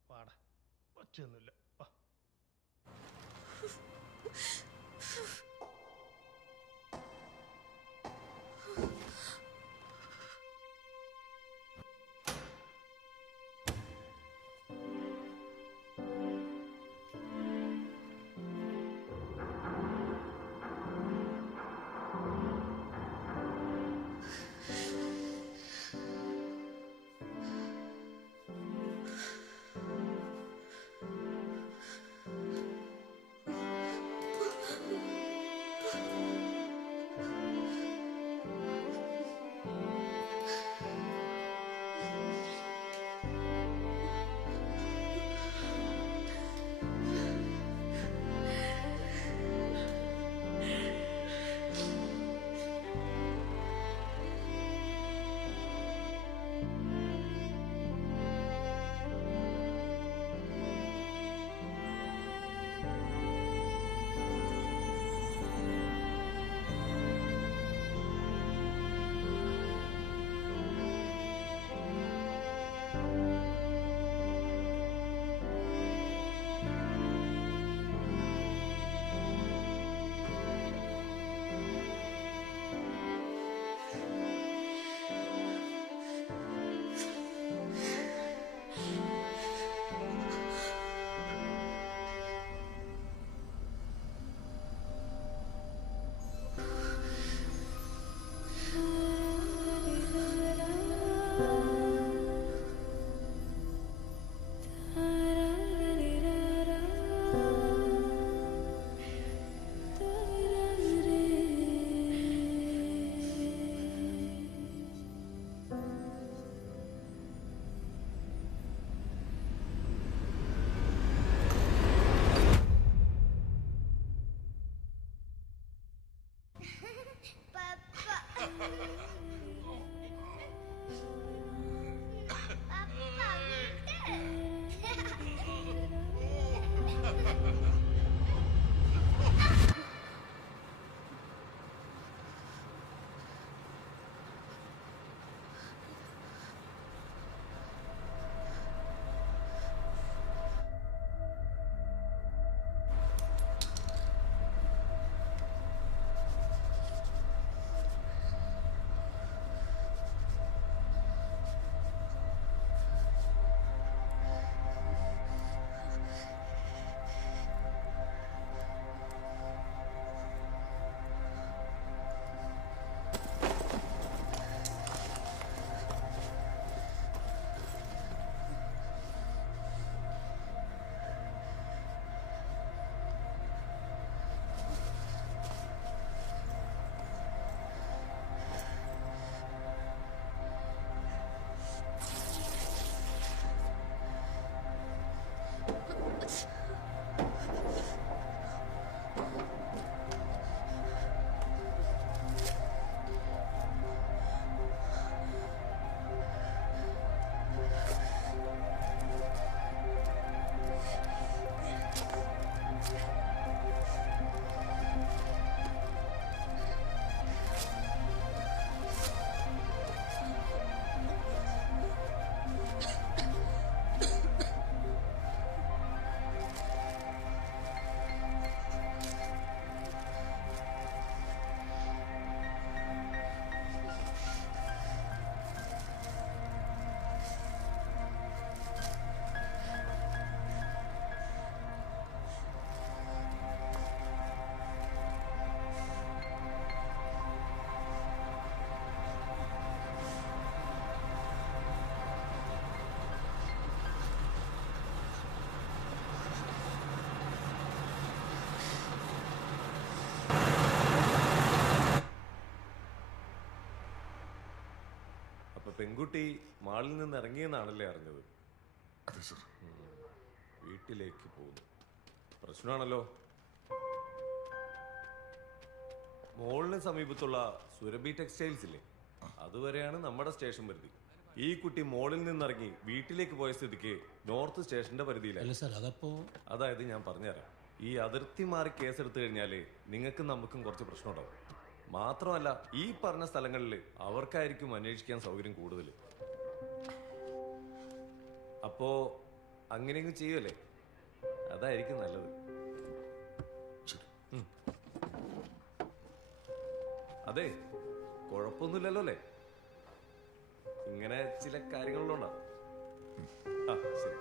വാടാ, ഒച്ചയൊന്നുമില്ല. പെൺകുട്ടി മാളിൽ നിന്ന് ഇറങ്ങിയെന്നാണല്ലേ അറിഞ്ഞത്? അതെ സർ. വീട്ടിലേക്ക് പോകുന്നു. പ്രശ്നമാണല്ലോ. മോളിന് സമീപത്തുള്ള സുരഭി ടെക്സ്റ്റൈൽസ് ഇല്ലേ, അതുവരെയാണ് നമ്മുടെ സ്റ്റേഷൻ പരിധി. ഈ കുട്ടി മോളിൽ നിന്നിറങ്ങി വീട്ടിലേക്ക് പോയ സ്ഥിതിക്ക് നോർത്ത് സ്റ്റേഷന്റെ പരിധിയിലല്ല സാർ. അതപ്പോ അതായത് ഞാൻ പറഞ്ഞുതരാം, ഈ അതിർത്തി മാറി കേസെടുത്തു കഴിഞ്ഞാല് നിങ്ങൾക്കും നമുക്കും കുറച്ച് പ്രശ്നമുണ്ടാവും. മാത്രമല്ല ഈ പറഞ്ഞ സ്ഥലങ്ങളിൽ അവർക്കായിരിക്കും അന്വേഷിക്കാൻ സൗകര്യം കൂടുതൽ. അപ്പോ അങ്ങനെയെങ്കിലും ചെയ്യുമല്ലേ? അതായിരിക്കും നല്ലത്. അതെ, കുഴപ്പമൊന്നുമില്ലല്ലോ അല്ലേ? ഇങ്ങനെ ചില കാര്യങ്ങളുണ്ടാവും. ആ ശരി.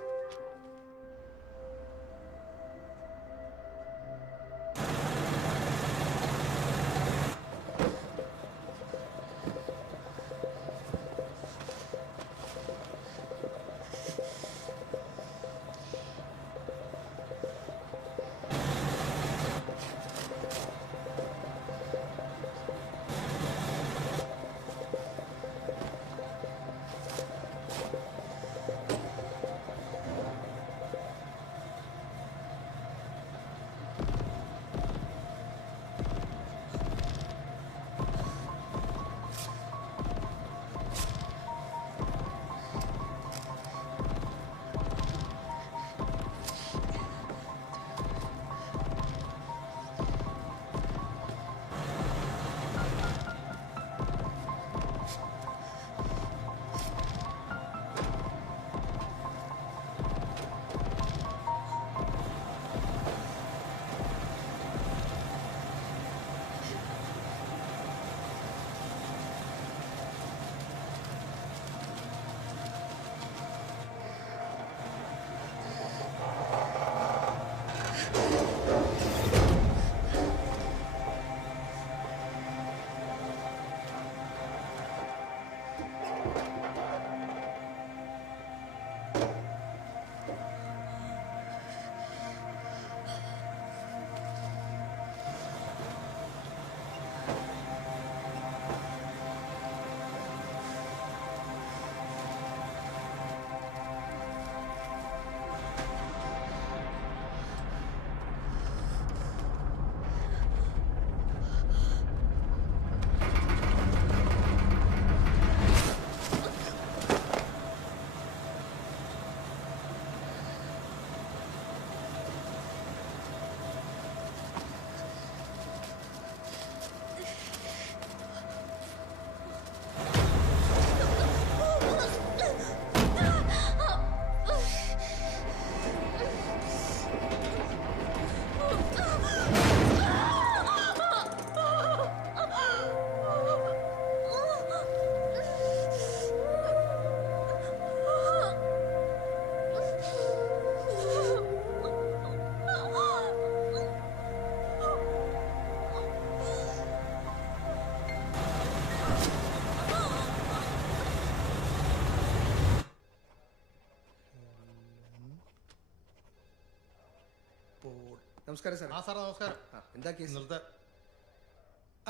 നമസ്കാരം സാർ. ആ സാറേ നമസ്കാരം. എന്താ കേസ്? നിർത്താൻ.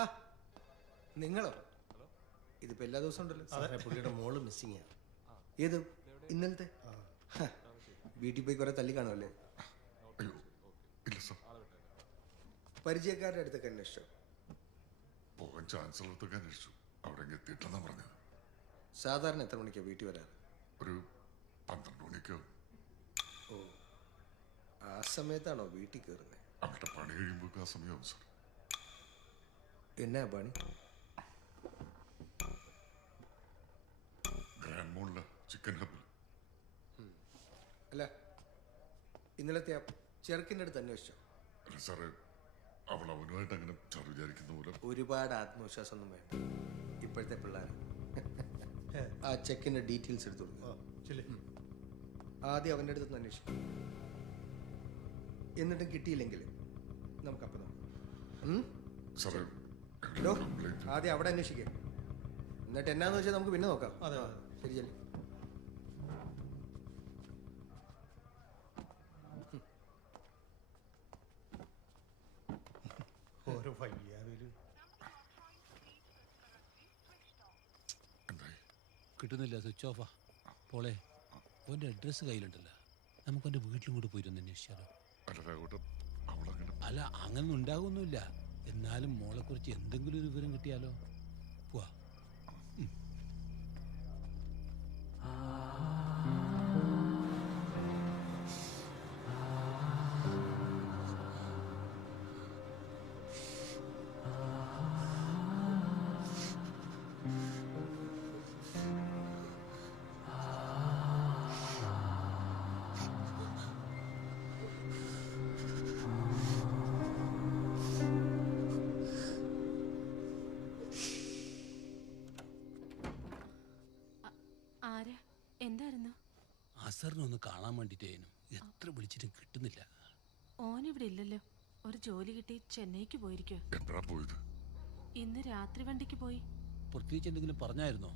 ആ നിങ്ങളോ? ഇതിപ്പോ എല്ലാ ദിവസവും ഉണ്ടല്ലോ. സാറേ പുള്ളിയുടെ മോള് മിസ്സിങ്. ഏത് ഇന്നലത്തെ? വീട്ടിൽ പോയി കുറെ തല്ലി കാണുമല്ലേ? പരിചയക്കാരുടെ അടുത്തൊക്കെ അന്വേഷിച്ചോ? പോകാൻ ചാൻസലർ അടുത്തൊക്കെ അന്വേഷിച്ചു. അവിടെ എത്തിയിട്ടെന്നാ പറഞ്ഞത്. സാധാരണ എത്ര മണിക്കാ വീട്ടിൽ വരാറ്? ഒരു 12 മണിക്കോ. ഓ, ആ സമയത്താണോ വീട്ടിൽ കയറുന്നത്? അവരുടെ പണി കഴിയുമ്പോൾ ആ സമയമാവും സാർ. എന്നാ പണി? ഗ്രാൻഡ് മോളിലെ ചിക്കൻ ഹബിൽ. അല്ല, ഇന്നലത്തെ ആ ചെറുക്കിൻ്റെ അടുത്ത് അന്വേഷിച്ചോ? അല്ല സാറേ, അവൾ അവനുമായിട്ട് അങ്ങനെ വിചാരിക്കുന്ന പോലെ ഒരുപാട് ആത്മവിശ്വാസം ഒന്നും വേണ്ട. ഇപ്പോഴത്തെ പിള്ളേർ ആ ചെക്കിന്റെ ഡീറ്റെയിൽസ് എടുത്തു കൊടുക്കുക. ആദ്യം അവൻ്റെ അടുത്ത് അന്വേഷിക്കും. എന്നിട്ടും കിട്ടിയില്ലെങ്കിൽ നമുക്കപ്പം ആദ്യം അവിടെ അന്വേഷിക്കാം. എന്നിട്ട് എന്നാന്ന് വെച്ചാൽ നമുക്ക് പിന്നെ നോക്കാം. ശരി ശരി. ഓരോ വയ്യാതൊരു കിട്ടുന്നില്ല, സ്വിച്ച് ഓഫാ. പോളെ, ഓൻ്റെ അഡ്രസ്സ് കയ്യിലുണ്ടല്ലോ, നമുക്ക് എൻ്റെ വീട്ടിലും കൂടി പോയിരുന്ന് അന്വേഷിച്ചാലോ? അല്ല, അങ്ങനൊന്നും ഉണ്ടാകുമൊന്നുമില്ല. എന്നാലും മോളെക്കുറിച്ച് എന്തെങ്കിലും ഒരു വിവരം കിട്ടിയാലോ? പോവാ. എന്തായിരുന്നു? അസറിനെ ഒന്ന് കാണാൻ വേണ്ടിട്ടേനും എത്ര വിളിച്ചിട്ടും കിട്ടുന്നില്ല. ഓനിവിടെ ഇല്ലല്ലോ. ഒരു ജോലി കിട്ടി ചെന്നൈക്ക് പോയിരിക്കോ? ഇന്ന് രാത്രി വണ്ടിക്ക് പോയി. പ്രത്യേകിച്ച് എന്തെങ്കിലും പറഞ്ഞായിരുന്നോ?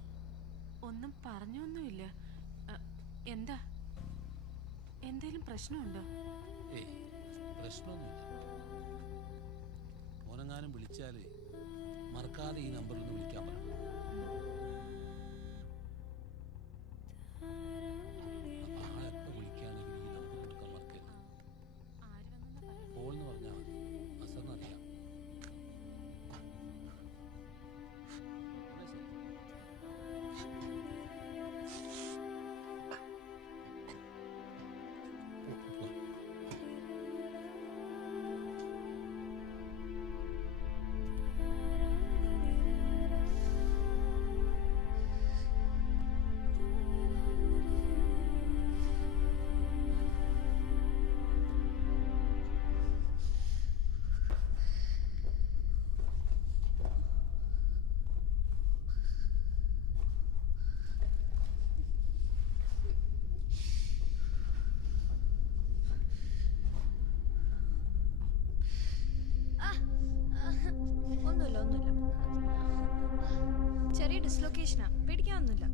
ഒന്നും പറഞ്ഞൊന്നുമില്ല. എന്താ, എന്തേലും പ്രശ്നമുണ്ടോ? ഏയ്, പ്രശ്നമൊന്നുമില്ല. ഓനെങ്ങാനും വിളിച്ചാല് മറക്കാതെ ഈ നമ്പറിൽ നിന്ന് വിളിക്കാൻ പറ. ചെറിയ ഡിസ്ലൊക്കേഷനാ, പേടിക്കാനൊന്നുമില്ല.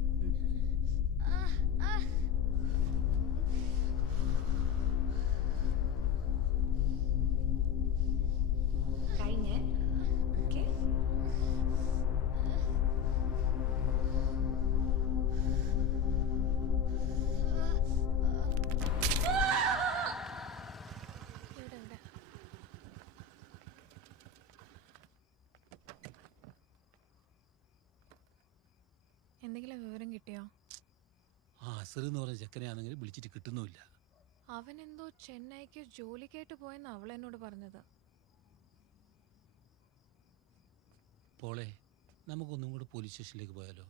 കഴിഞ്ഞ ഓക്കെ. എന്തെങ്കിലും വിവരം കിട്ടിയോ? ആ അസർ എന്ന് പറഞ്ഞ ചെക്കനെയാണെങ്കിൽ വിളിച്ചിട്ട് കിട്ടുന്നുമില്ല. അവൻ എന്തോ ചെന്നൈക്ക് ജോലിക്കായിട്ട് പോയെന്ന് അവൾ എന്നോട് പറഞ്ഞത്. പോളെ, നമുക്കൊന്നും കൂടെ പോലീസ് സ്റ്റേഷനിലേക്ക് പോയാലോ?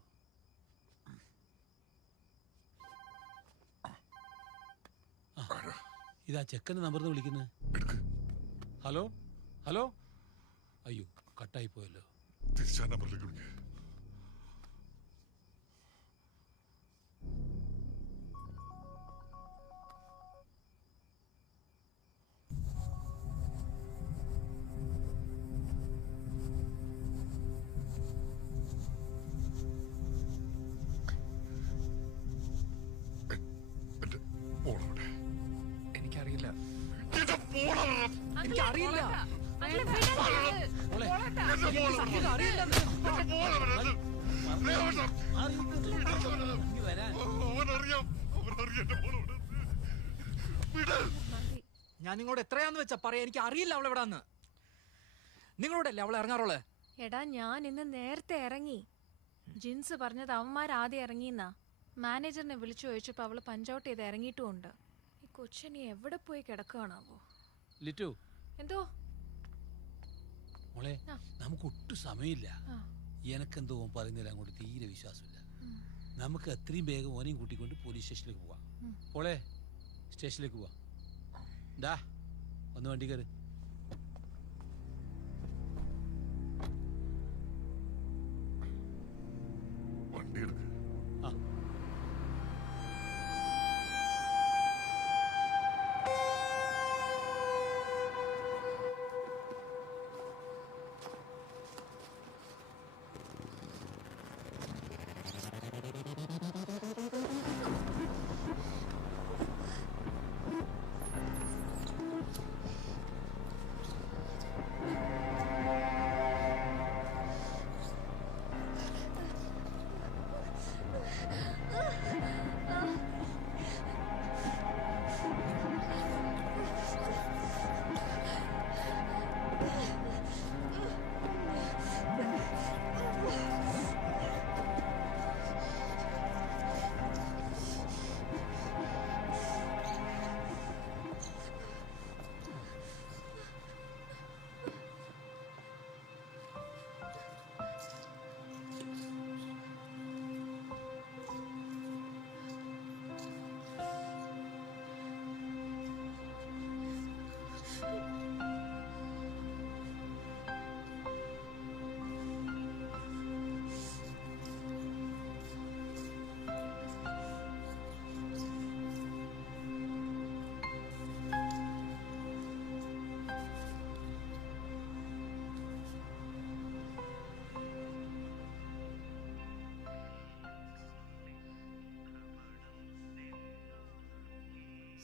ഇതാ ചെക്കൻ്റെ നമ്പറിൽ വിളിക്കുന്നത്. Hello hello. അയ്യോ, കട്ടായി പോയല്ലോ. തിരിച്ചാ നമ്പറിലേക്ക് വിളിക്കുക. എനിക്കറിയില്ല. എനിക്കറിയില്ല. ഞാൻ നിങ്ങളോട് എത്രയാന്ന് വെച്ചാ പറയാ, എനിക്ക് അറിയില്ല അവൾ എവിടാന്ന്. നിങ്ങളോടല്ലേ അവൾ ഇറങ്ങാറുള്ളത്? എടാ, ഞാൻ ഇന്ന് നേരത്തെ ഇറങ്ങി. ജിൻസ് പറഞ്ഞത് അവന്മാരാദ്യം ഇറങ്ങിന്നാ. മാനേജറിനെ വിളിച്ചു ചോദിച്ചപ്പോ അവള് പഞ്ചൗട്ട് ചെയ്ത് ഇറങ്ങിയിട്ടുമുണ്ട്. ഈ കൊച്ചിനി എവിടെ പോയി കിടക്കുകയാണാവോ? ലിറ്റു, എന്തോ മോളെ, നമുക്ക് ഒട്ടും സമയമില്ല. എനക്കെന്തോ ഓൻ പറയുന്നതിൽ അങ്ങോട്ട് തീരെ വിശ്വാസമില്ല. നമുക്ക് എത്രയും വേഗം ഓനെയും കൂട്ടിക്കൊണ്ട് പോലീസ് സ്റ്റേഷനിലേക്ക് പോവാം. മോളെ, സ്റ്റേഷനിലേക്ക് പോവാം. ഡാ, ഒന്ന് വണ്ടി കയറി. വണ്ടി എടുക്ക്. ആ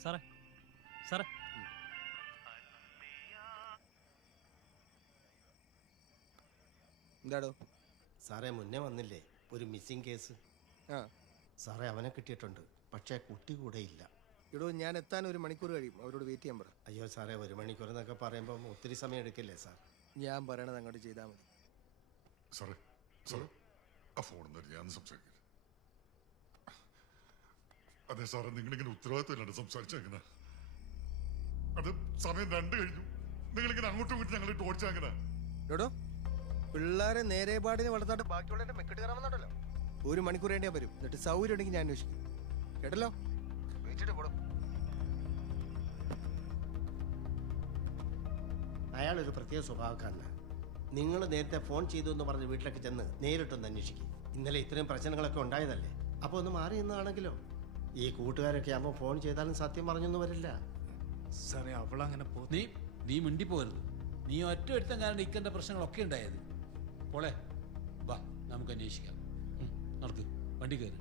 സാറേ സാറേ എന്താടോ സാറേ മുന്നേ വന്നില്ലേ ഒരു മിസ്സിംഗ് കേസ്? ആ സാറേ അവനെ കിട്ടിയിട്ടുണ്ട്, പക്ഷേ കുട്ടി കൂടെ ഇല്ല. എടോ ഞാൻ എത്താൻ 1 മണിക്കൂർ കഴിയും, അവരോട് വെയിറ്റ് ചെയ്യാൻ പറ. അയ്യോ സാറേ, 1 മണിക്കൂർ എന്നൊക്കെ പറയുമ്പോൾ ഒത്തിരി സമയം എടുക്കില്ലേ സാർ? ഞാൻ പറയണത് അങ്ങോട്ട് ചെയ്താൽ മതി. സാറേ സാറേ ആ ഫോൺ ഞാൻ സംസാരിക്കില്ല. അതെ സാറേ, നിങ്ങളിങ്ങനെ ഉത്തരവാദിത്തമില്ലാണ്ട് സംസാരിച്ചെങ്ങനെ? അത് സമയം 2 കഴിഞ്ഞു, നിങ്ങളിങ്ങനെ അങ്ങോട്ടും ഇങ്ങോട്ടും ഞങ്ങളെ ടോടിച്ചെങ്ങനെ? എടോ പിള്ളേരെ നേരെ പാടിന് വളർത്താണ്ട് ബാക്കിയുള്ളവരുടെ മെക്കെട്ട് കയറാൻ വന്നോണ്ടല്ലോ. 1 മണിക്കൂർ വേണ്ടി ഞാൻ വരും, എന്നിട്ട് സൗകര്യം ഉണ്ടെങ്കിൽ ഞാൻ അന്വേഷിക്കും. കേട്ടല്ലോ? അയാളൊരു പ്രത്യേക സ്വഭാവക്കാരനാണ്. നിങ്ങൾ നേരത്തെ ഫോൺ ചെയ്തു എന്ന് പറഞ്ഞ് വീട്ടിലൊക്കെ ചെന്ന് നേരിട്ടൊന്ന് അന്വേഷിക്കും. ഇന്നലെ ഇത്രയും പ്രശ്നങ്ങളൊക്കെ ഉണ്ടായതല്ലേ, അപ്പോൾ ഒന്ന് മാറി നിന്നാണെങ്കിലോ? ഈ കൂട്ടുകാരൊക്കെ ആകുമ്പോൾ ഫോൺ ചെയ്താലും സത്യം പറഞ്ഞൊന്നും വരില്ല. സാറേ അവളങ്ങനെ നീ മിണ്ടിപ്പോരുത്. നീ ഒറ്റ ഒരുത്തം കാരണം ഇക്കണ്ട പ്രശ്നങ്ങളൊക്കെ ഉണ്ടായത്. പോളെ വാ, നമുക്ക് അന്വേഷിക്കാം. നടക്ക്, വണ്ടി കയറി.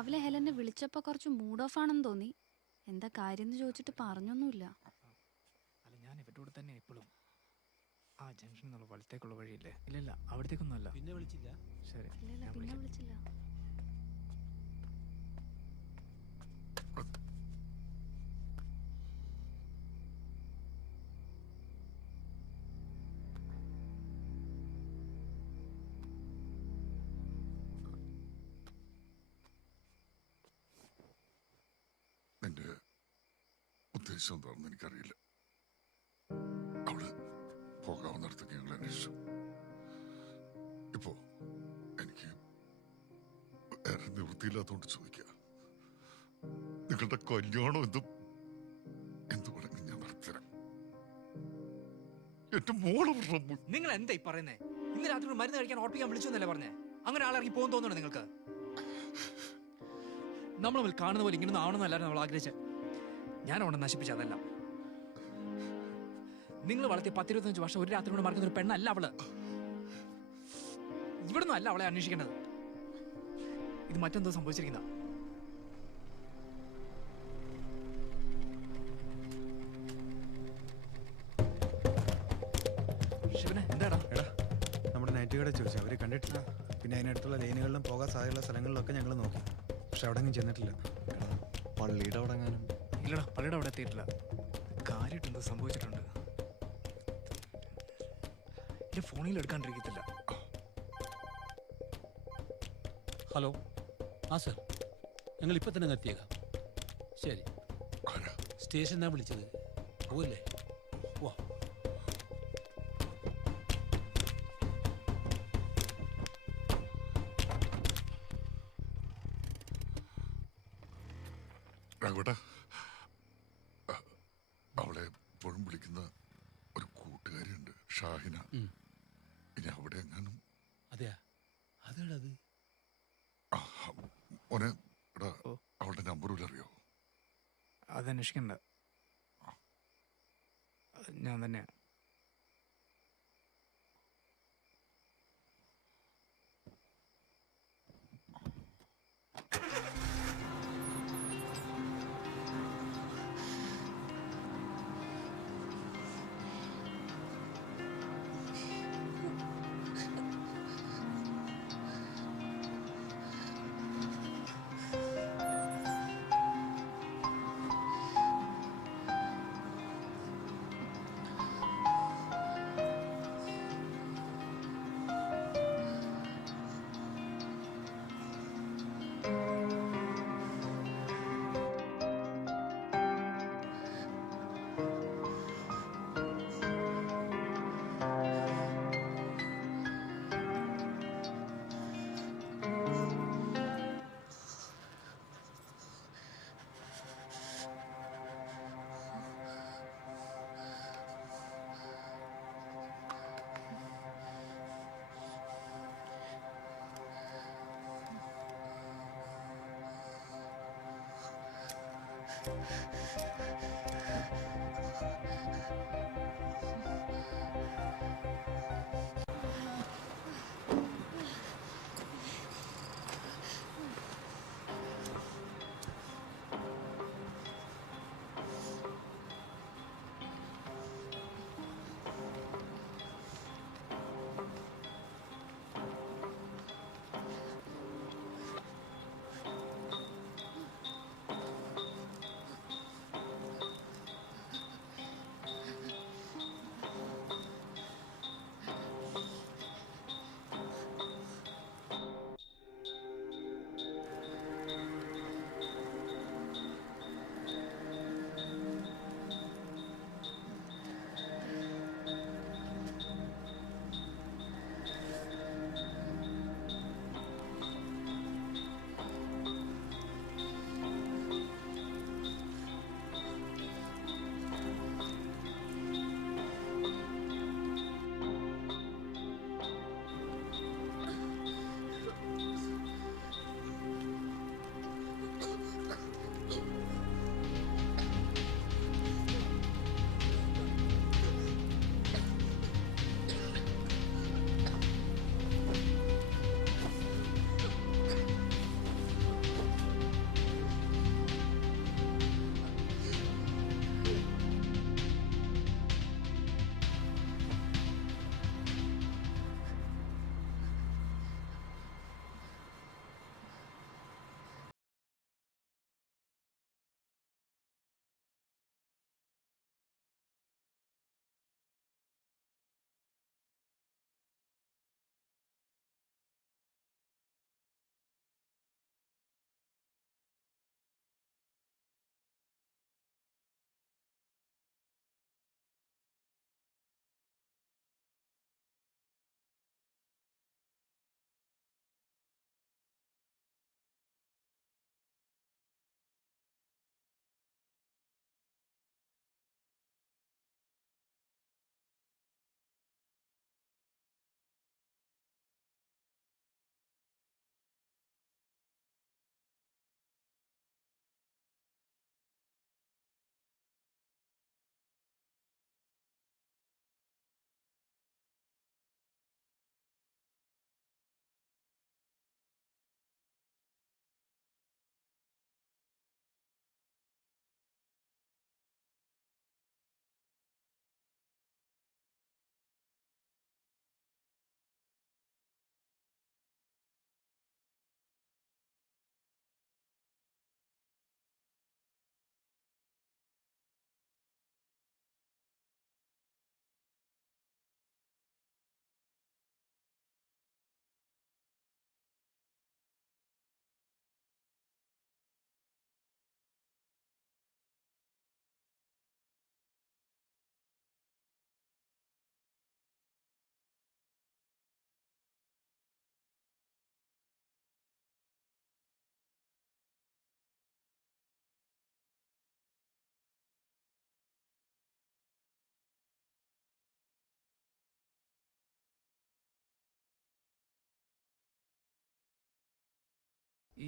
രാവിലെ ഹെലനെ വിളിച്ചപ്പോൾ കുറച്ച് മൂഡ് ഓഫ് ആണെന്ന് തോന്നി. എന്താ കാര്യം എന്ന് ചോദിച്ചിട്ട് പറഞ്ഞൊന്നുമില്ല. അല്ല ഞാൻ ഇവരുടെ കൂടെ തന്നെ എപ്പോഴും. ആ ജംഗ്ഷൻ എന്നുള്ള വലത്തേക്കുള്ള വഴിയില്ലേ? ഇല്ല അവിടത്തേക്കൊന്നും അല്ല. പിന്നെ വിളിച്ചില്ല? ശരി ഇല്ല ഞാൻ പിന്നെ വിളിക്കാം. വിളിച്ചില്ല. നിന്റെ ഉദ്ദേശം എന്താണെന്ന് എനിക്കറിയില്ല. അവള് പോകാവുന്നിടത്തേക്ക് ഞങ്ങൾ അന്വേഷിച്ചു. ഇപ്പോ എനിക്ക് വേറെ നിവൃത്തിയില്ലാത്തതുകൊണ്ട് ചോദിക്കുക, നിങ്ങളുടെ കല്യാണം എന്ത് വേണമെങ്കിൽ ഞാൻ നടത്തരാം. എന്റെ മോളെ നിങ്ങൾ എന്താ ഈ പറയുന്നേ? ഇന്ന് രാത്രി മരുന്ന് കഴിക്കാൻ ഓർപ്പിക്കാൻ വിളിച്ചു എന്നല്ലേ പറഞ്ഞേ? അങ്ങനെ ആളിറങ്ങി പോകും തോന്നുന്നു നിങ്ങൾക്ക്? നമ്മൾ തമ്മിൽ കാണുന്ന പോലെ ഇങ്ങനെ ആവണമെന്നല്ലായിരുന്നു നമ്മൾ ആഗ്രഹിച്ചത്. ഞാൻ അവിടെ നശിപ്പിച്ച അതല്ല. നിങ്ങൾ വളർത്തി 10-25 വർഷം ഒരു രാത്രി കൊണ്ട് മറക്കുന്ന ഒരു പെണ്ണല്ല അവള്. ഇവിടുന്ന് അല്ല അവളെ അന്വേഷിക്കേണ്ടത്. ഇത് മറ്റെന്തോ സംഭവിച്ചിരിക്കുന്ന. ശിവനെ എന്താടാ? എടാ നമ്മുടെ നൈറ്റ് കട ചോദിച്ചു, അവര് കണ്ടിട്ടില്ല. പിന്നെ അതിനടുത്തുള്ള ലൈനുകളിലും പോകാൻ സാധ്യതയുള്ള സ്ഥലങ്ങളിലൊക്കെ ഞങ്ങൾ നോക്കി, പക്ഷെ അവിടെ ഒന്നും ചെന്നിട്ടില്ല. പള്ളിയുടെ അവിടെ ഇല്ലടാ, പള്ളിയുടെ അവിടെ എത്തിയിട്ടില്ല. കാര്യമായിട്ട് എന്തോ സംഭവിച്ചിട്ടുണ്ട്. എന്റെ ഫോണിൽ എടുക്കാണ്ടിരിക്കത്തില്ല. ഹലോ, ആ സർ, ഞങ്ങൾ ഇപ്പം തന്നെ എത്തിയേക്കാം. ശരി, സ്റ്റേഷനാണ് വിളിച്ചത്. പോവല്ലേ? വാ. രാഘവേട്ടാ, അവളെ എപ്പോഴും വിളിക്കുന്ന ഒരു കൂട്ടുകാരിയുണ്ട്, ഷാഹിന. ഇനി അവിടെ എങ്ങാനും. അതെയാ? അതേടത് മോനെ, എടാ അവളുടെ നമ്പർ അറിയോ? അതന്വേഷിക്കണ്ട, ഞാൻ തന്നെയാ.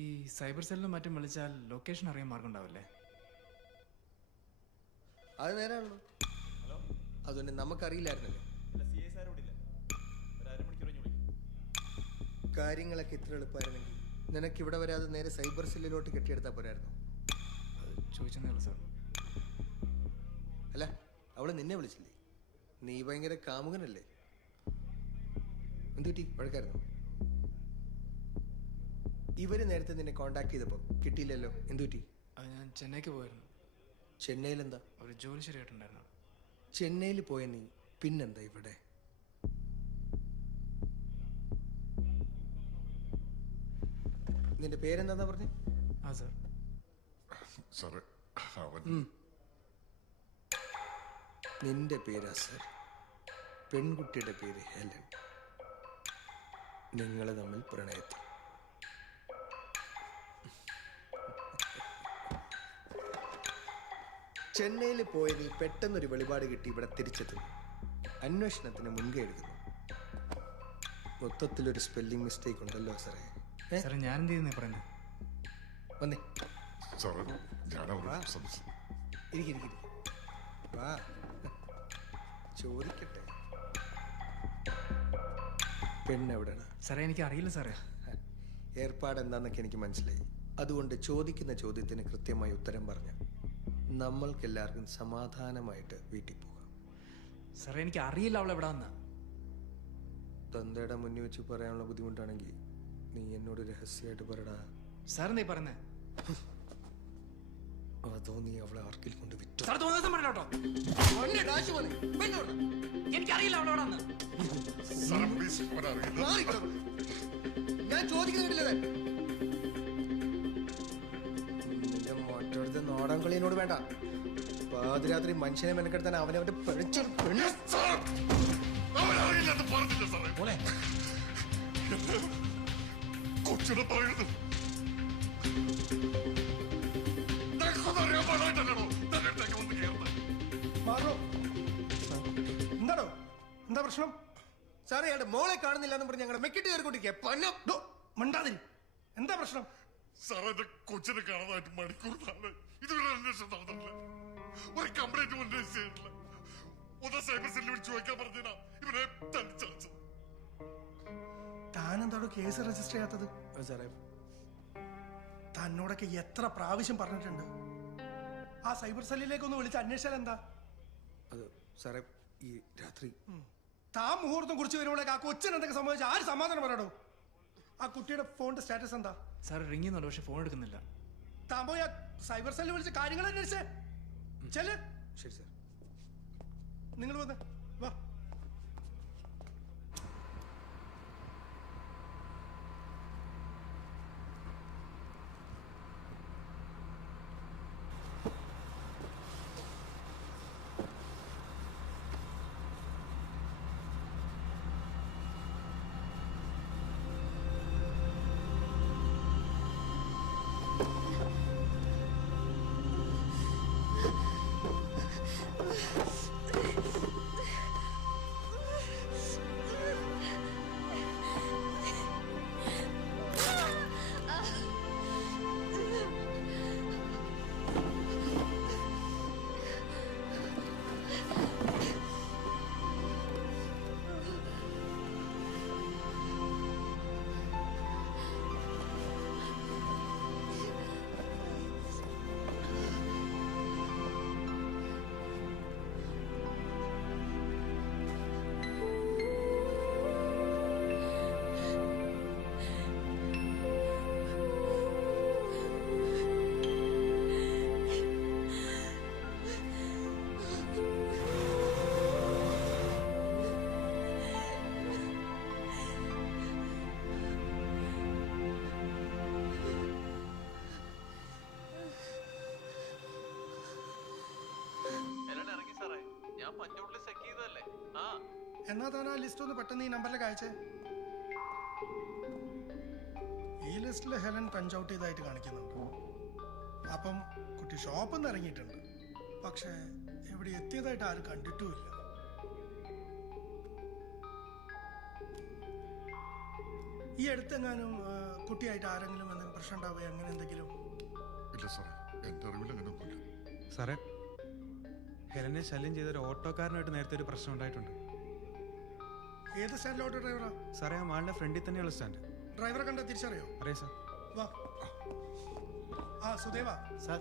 ഈ സൈബർ സെല്ലിലും മറ്റും വിളിച്ചാൽ ലൊക്കേഷൻ അറിയാൻ മാർഗം ഉണ്ടാവില്ലേ? അത് നേരാണല്ലോ. അതുകൊണ്ട് നമുക്കറിയില്ലായിരുന്നല്ലോ. കാര്യങ്ങളൊക്കെ ഇത്ര എളുപ്പമായിരുന്നെങ്കിൽ നിനക്ക് ഇവിടെ വരാതെ നേരെ സൈബർ സെല്ലിലോട്ട് കെട്ടിയെടുത്താൽ പോരായിരുന്നു. അത് ചോദിച്ചെന്നേ ഉള്ളൂ സാർ. അല്ല, അവള് നിന്നെ വിളിച്ചില്ലേ? നീ ഭയങ്കര കാമുകനല്ലേ? എന്തുപറ്റി? വഴക്കായിരുന്നു? ഇവര് നേരത്തെ നിന്നെ കോണ്ടാക്ട് ചെയ്തപ്പോ കിട്ടിയില്ലല്ലോ, എന്തുപറ്റി? അത് ഞാൻ ചെന്നൈക്ക് പോയിരുന്നു. ചെന്നൈയിൽ എന്താ? ഒരു ജോലി ശരിയായിട്ടുണ്ടായിരുന്നു. ചെന്നൈയിൽ പോയ നീ പിന്നെന്താ ഇവിടെ? നിന്റെ പേരെന്താ പറഞ്ഞു? ആ സാർ. സാറേ അവൻ നിന്റെ പേരാ സർ. പെൺകുട്ടിയുടെ പേര് ഹെലൻ. നിങ്ങൾ തമ്മിൽ പ്രണയത്തിൽ. ചെന്നൈയിൽ പോയ നീ പെട്ടെന്നൊരു വെളിപാട് കിട്ടി ഇവിടെ തിരിച്ചെത്തുന്നു. അന്വേഷണത്തിന് മുൻകൈ എടുക്കുന്നു. മൊത്തത്തിലൊരു സ്പെല്ലിംഗ് മിസ്റ്റേക്ക് ഉണ്ടല്ലോ സാറേ. സാറേ ഞാൻ എന്ത് ചെയ്യുന്നേ പറയുന്നത്? വന്നേ സാറേ, വാ ചോദിക്കട്ടെ. പെണ്ണെവിടെയാണ്? സാറേ എനിക്ക് അറിയില്ല സാറേ. ഏർപ്പാട് എന്താന്നൊക്കെ എനിക്ക് മനസ്സിലായി. അതുകൊണ്ട് ചോദിക്കുന്ന ചോദ്യത്തിന് കൃത്യമായി ഉത്തരം പറഞ്ഞ നമ്മൾക്കെല്ലാവർക്കും സമാധാനമായിട്ട് വീട്ടിൽ പോകാം. സാറേ എനിക്ക് അറിയില്ല അവൾ എവിടെ വന്ന. തന്തയുടെ മുന്നിൽ വെച്ച് പറയാനുള്ള ബുദ്ധിമുട്ടാണെങ്കിൽ നീ എന്നോട് രഹസ്യമായിട്ട് പറടാ. സാർ എന്താ പറഞ്ഞേ? അതോ നീ അവളെ ആർക്കിൽ കൊണ്ട് വിറ്റു? എനിക്കറിയില്ല അവൾ എവിടെ വന്ന്. ഞാൻ ചോദിക്കുന്നില്ല. നിന്റെ മറ്റൊരുത്ത നാടൻ കളിയോട് വേണ്ട. പാതിരാത്രി മനുഷ്യനെ മെനക്കെടുത്താൻ അവനവന്റെ പിഴച്ചൊരു പെണ്ണ്. കൊച്ചിനെ പറയുന്നത് എന്താണോ? എന്താ പ്രശ്നം? സാറേ അയാളുടെ മോളെ കാണുന്നില്ല എന്ന് പറഞ്ഞ് ഞങ്ങളുടെ മെക്കിട്ട് കയറിക്കൊണ്ടിരിക്കുക. മണ്ടാതിരി. എന്താ പ്രശ്നം? സാറേ, എന്റെ കൊച്ചിനെ കാണാനായിട്ട് മണിക്കൂർ ഇതുവരെ അന്വേഷണം നടന്നില്ല. ഒരു കംപ്ലൈന്റ് പോലും രജിസ്റ്റർ ചെയ്തിട്ടില്ല. ഒന്ന് സൈബർ സെല്ലിൽ വിളിച്ചു ചോദിക്കാൻ പറഞ്ഞാ ഇവരെ തനിച്ചടച്ചു. താനെന്താണോ കേസ് രജിസ്റ്റർ ചെയ്യാത്തത്? സാറേ, തന്നോടൊക്കെ എത്ര പ്രാവശ്യം പറഞ്ഞിട്ടുണ്ട്. ആ സൈബർ സെല്ലിലേക്ക് ഒന്ന് വിളിച്ച് അന്വേഷിച്ചാൽ എന്താ? അത് സാറേ, ഈ രാത്രി താൻ മുഹൂർത്തം കുറിച്ച് വരുമ്പോഴേക്ക് ആ കൊച്ചിന് എന്തൊക്കെ സംഭവിച്ചാൽ ആര് സമാധാനം പറയണോ? ആ കുട്ടിയുടെ ഫോണിന്റെ സ്റ്റാറ്റസ് എന്താ? സാർ റിങ് ചെയ്യുന്നുണ്ട്, പക്ഷെ ഫോൺ എടുക്കുന്നില്ല. താൻ പോയി ആ സൈബർ സെല്ലിൽ വിളിച്ച് കാര്യങ്ങൾ അന്വേഷിച്ചേ. ചെല്. ശരി സാർ. നിങ്ങൾ വന്നേ, വാ. എന്നാ താൻ ആ ലിസ്റ്റ് ഒന്ന് പെട്ടെന്ന് ഈ നമ്പറിലേക്ക് അയച്ചേ. ഈ ലിസ്റ്റിൽ ഹെലൻ പഞ്ച് ഔട്ട് ചെയ്തതായിട്ട് കാണിക്കുന്നുണ്ട്. അപ്പം കുട്ടി ഷോപ്പിൽ നിന്ന് ഇറങ്ങിയിട്ടുണ്ട്, പക്ഷേ എവിടെ എത്തിയതായിട്ട് ആരും കണ്ടിട്ടുമില്ല. ഈ അടുത്തെങ്ങാനും കുട്ടിയായിട്ട് ആരെങ്കിലും എന്തെങ്കിലും പ്രശ്നം ഉണ്ടാവുക അങ്ങനെ എന്തെങ്കിലും? ഇല്ല സാറേ, എന്റെ അറിവിൽ അങ്ങനെയൊന്നുമില്ല. സാറേ, ഹെലനെ ശല്യം ചെയ്ത ഒരു ഓട്ടോക്കാരനായിട്ട് നേരത്തെ ഒരു പ്രശ്നം ഉണ്ടായിട്ടുണ്ട്. ഏത് സ്റ്റാൻഡിലെ ഓട്ടോ ഡ്രൈവറാ? സാറേ, ആ മാളിന്റെ ഫ്രണ്ടിൽ തന്നെയുള്ള സ്റ്റാൻഡ്. ഡ്രൈവറെ കണ്ടാൽ തിരിച്ചറിയോ? അറിയാം സാർ. വാ. ആ സുദേവ സാർ,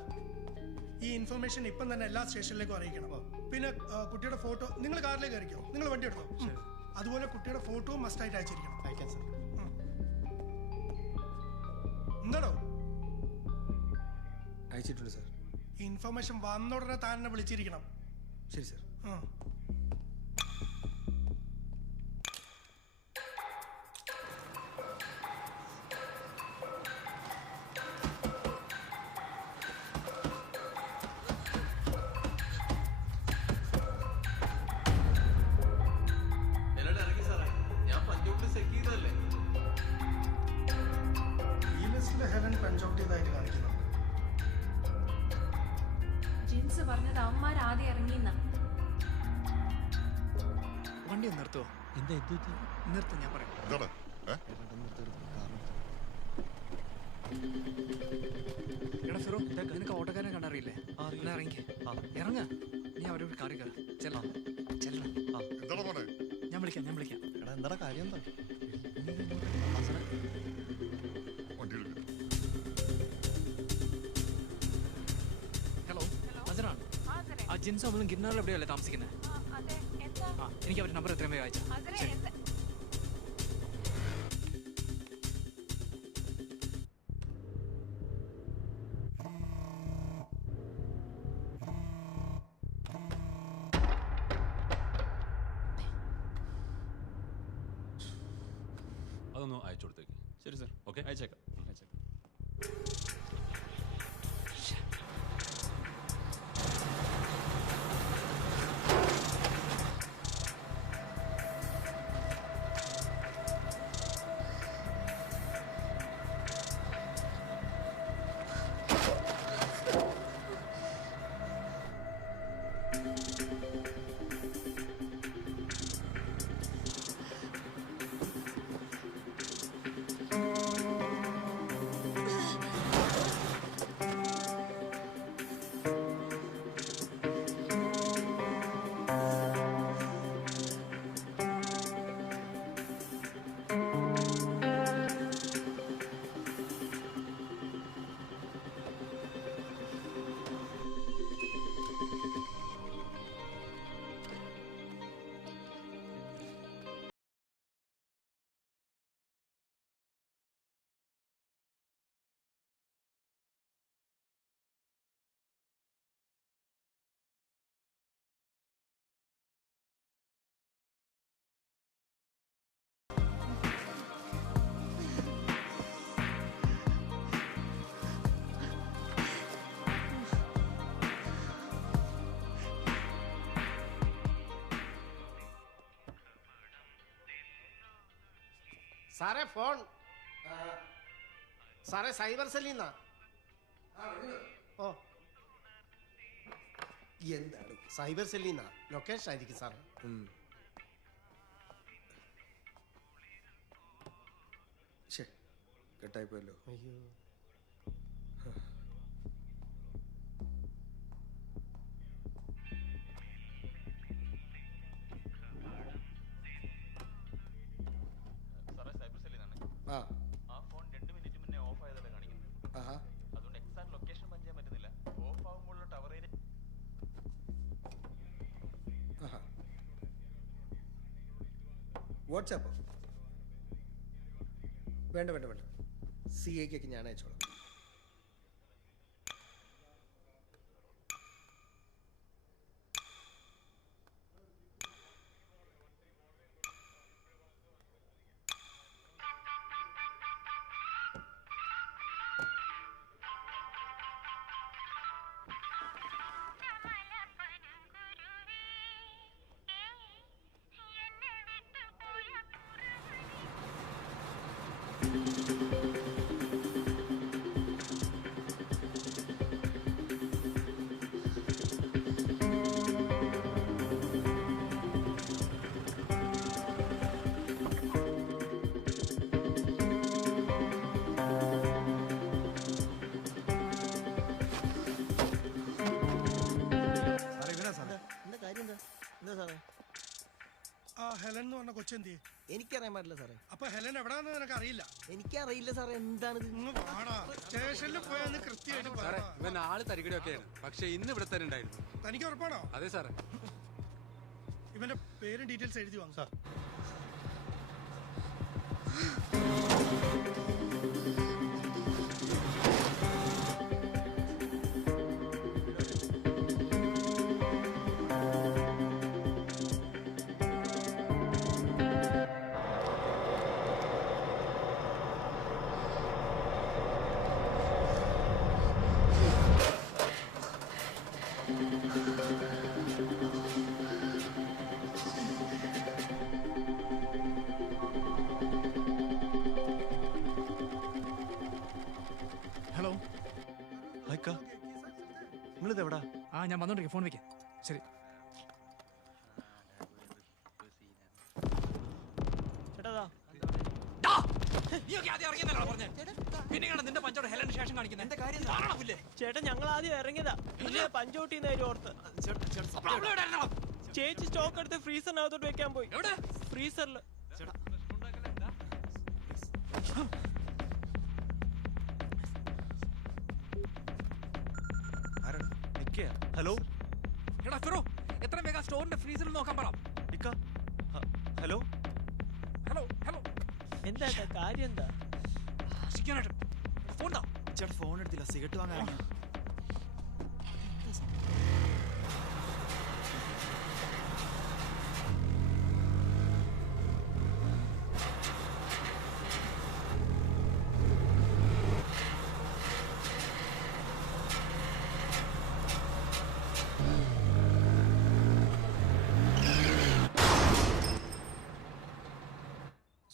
ഈ ഇൻഫർമേഷൻ ഇപ്പം തന്നെ എല്ലാ സ്റ്റേഷനിലേക്കും അറിയിക്കണം. പിന്നെ കുട്ടിയുടെ ഫോട്ടോ നിങ്ങൾ കാറിലേക്ക് കയറിക്കോ, നിങ്ങൾ വണ്ടി എടുത്തോ. അതുപോലെ കുട്ടിയുടെ ഫോട്ടോ മസ്റ്റായിട്ട് അയച്ചിരിക്കണം. അയക്കാം സാർ. എന്താണോ അയച്ചിട്ടുണ്ട് സാർ. ഈ ഇൻഫർമേഷൻ വന്ന ഉടനെ താൻ എന്നെ വിളിച്ചിരിക്കണം. ശരി സാർ. ഈ ലിസ്റ്റിൽ ഹെലൻ പഞ്ച് ഔട്ട് ചെയ്തതായിട്ട് കാണിക്കുന്നുണ്ട്. ജിൻസ് പറഞ്ഞത് അവന്മാർ ആദ്യം ഇറങ്ങിയെന്നാ. വണ്ടി ഒന്ന് നിർത്തുവോ? എന്താ നിർത്തും, ഞാൻ പറയാം. എടാ ഫിറോ, നിനക്ക് ഓട്ടോക്കാരനെ കണ്ടറിയില്ലേ? എന്നാ ഇറങ്ങി ഇറങ്ങ. നീ അവരോട് കാറി കയറാം. ചെല്ലാം ചെല്ലാം. ഞാൻ വിളിക്കാം. എടാ എന്താ കാര്യം? എന്താ ഹലോ, അസറാണ്. ആ ജിൻസ് അവളും ഗിർനാറിൽ എവിടെയല്ലേ താമസിക്കുന്നത്? എനിക്ക് അവരുടെ നമ്പർ എത്രയും വേഗം അയച്ചാ. അതൊന്ന് അയച്ചു കൊടുത്തേക്ക്. ശരി സാർ. ഓക്കെ, അയച്ചേക്കാം. സാറേ ഫോൺ. സാറേ സൈബർ സെല്ലിൽ നിന്നാ. ഓ എന്താണ്? സൈബർ സെല്ലിൽ നിന്നാ. ലൊക്കേഷൻ ആയിരിക്കും സാറേ. കെട്ടായിപ്പോയല്ലോ. അയ്യോ, സാറേ സൈബർ സെല്ലിൽ നിന്നാണ്. ആ ഫോൺ 2 മിനിറ്റ് മുന്നേ ഓഫ് ആയതല്ലേ കാണിക്കുന്നത്. അതുകൊണ്ട് എക്സാക്ട് ലൊക്കേഷൻ പഞ്ച് ചെയ്യാൻ പറ്റുന്നില്ല. ഓഫ് ആകുമ്പോഴുള്ള ടവർ ഏരിയ. വാട്സാപ്പ് വേണ്ട. CA-ക്കൊക്കെ ഞാൻ അയച്ചോളാം. പറഞ്ഞ കൊച്ചെന്തി? എനിക്കറിയാൻ പാടില്ല സാറേ. അപ്പൊ ഹെലൻ എവിടാന്ന് നിനക്ക് അറിയില്ല? എനിക്കറിയില്ല സാറേ. എന്താണിത്? സ്റ്റേഷനിൽ പോയാന്ന് കൃത്യമായിട്ട് പറ. ഇവൻ ആള് തരികടയൊക്കെയാണ്, പക്ഷെ ഇന്ന് ഇവിടെ തന്നെ ഉണ്ടായിരുന്നു. തനിക്ക് ഉറപ്പാണോ? അതെ സാറേ. ഇവന്റെ പേരും ഡീറ്റെയിൽസ് എഴുതി വാങ്ങും സാർ. ഹലോ ഹൈക്ക, നിങ്ങളിത് എവിടാ? ഞാൻ വന്നോണ്ടിരിക്കും. ഫോൺ വെക്കാം. ശരി. ചേട്ടാ ഞങ്ങൾ ആദ്യം ഇറങ്ങിയതാ, പിന്നെ പഞ്ചോട്ടിന്ന് ഓർത്ത്. ചേച്ചി സ്റ്റോക്ക് എടുത്ത് ഫ്രീസറിനകത്തോട്ട് വെക്കാൻ പോയി. ഫ്രീസറിൽ. ഹലോ എടാ ഫിറോ, എത്രയും വേഗം സ്റ്റോറിന്റെ ഫ്രീസറിൽ നോക്കാൻ പറ. ഹലോ ഹലോ ഹലോ, എന്താ കാര്യം? എന്താ ഫോൺ ചേട്ടാ? ഫോൺ എടുത്തില്ല, സിഗരറ്റ് വാങ്ങാൻ.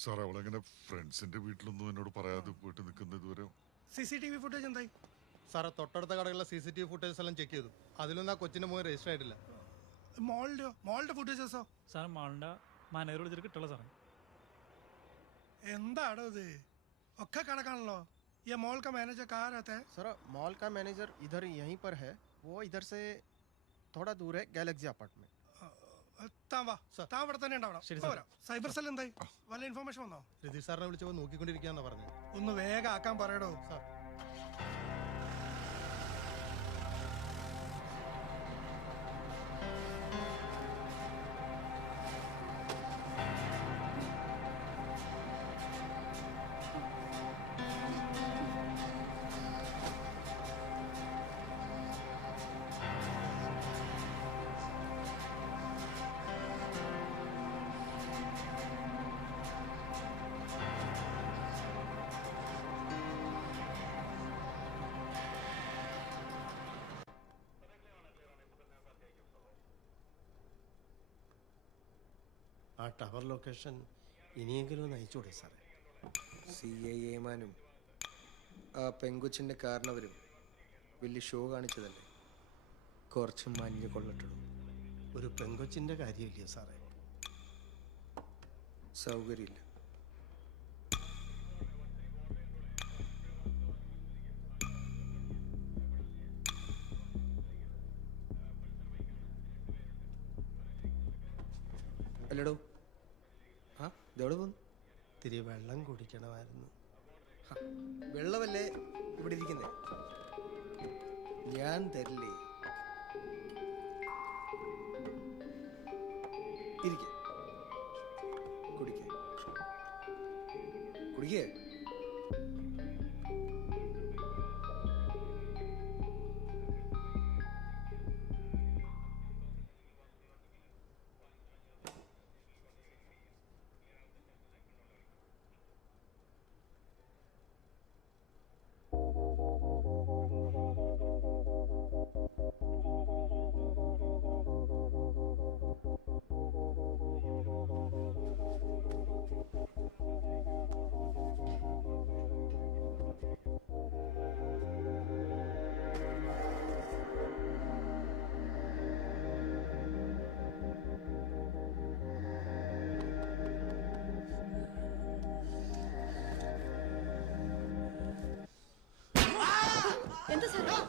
സാർ, അവളെങ്ങനെ ഫ്രണ്ട്സിന്റെ വീട്ടിലൊന്നും എന്നോട് പറയാതെ പോയിട്ട് നിൽക്കുന്നത് ഇതുവരെ? CCTV ഫുട്ടേജ് എന്തായി? സാറേ, തൊട്ടടുത്ത കടകളിലെ CCTV ഫുട്ടേജ് എല്ലാം ചെക്ക് ചെയ്തു. അതിലൊന്നും ആ കൊച്ചിന്റെ മോൻ രജിസ്റ്റർ ആയിട്ടില്ല. മോളുടെ ഫുട്ടേജസോ? സാർ മോളുടെ മാനേജർ വിളിച്ചിട്ട് കിട്ടുള്ള സാറേ. എന്താണോ ഇത്? ഒക്കെ കണക്കാണല്ലോ. ये मॉल का मैनेजर कहाँ रहता है? सर, मॉल का मैनेजर इधर यहीं पर है. वो इधर से थोड़ा दूर है, गैलेक्सी अपार्टमेंट. താൻ ഇവിടെ തന്നെ ഉണ്ടാവണം. സൈബർ സെൽ എന്തായി? വല്ല ഇൻഫർമേഷൻ വന്നോ? രതീഷ് സാറിനെ വിളിച്ചപ്പോൾ നോക്കിക്കൊണ്ടിരിക്കാന്നാ പറഞ്ഞു. ഒന്ന് വേഗം ആക്കാൻ പറയടോ സാർ. ആ ടവർ ലൊക്കേഷൻ ഇനിയെങ്കിലും ഒന്ന് അയച്ചുകൂടെ സാറേ? CIAമാനും ആ പെങ്കൊച്ചിൻ്റെ കാരണവരും വലിയ ഷോ കാണിച്ചതല്ലേ. കുറച്ച് മഞ്ഞ് കൊള്ളട്ടിടും. ഒരു പെങ്കൊച്ചിൻ്റെ കാര്യമില്ലേ സാറേ? സൗകര്യമില്ല. അല്ലടോ, ഇതെവിടെ പോന്നു? ഇത്തിരി വെള്ളം കുടിക്കണമായിരുന്നു. വെള്ളമല്ലേ ഇവിടെ ഇരിക്കുന്നേ? ഞാൻ തരില്ലേ. ഇരിക്കേ, കുടിക്കേ കുടിക്കേ. എന്താ സാർ?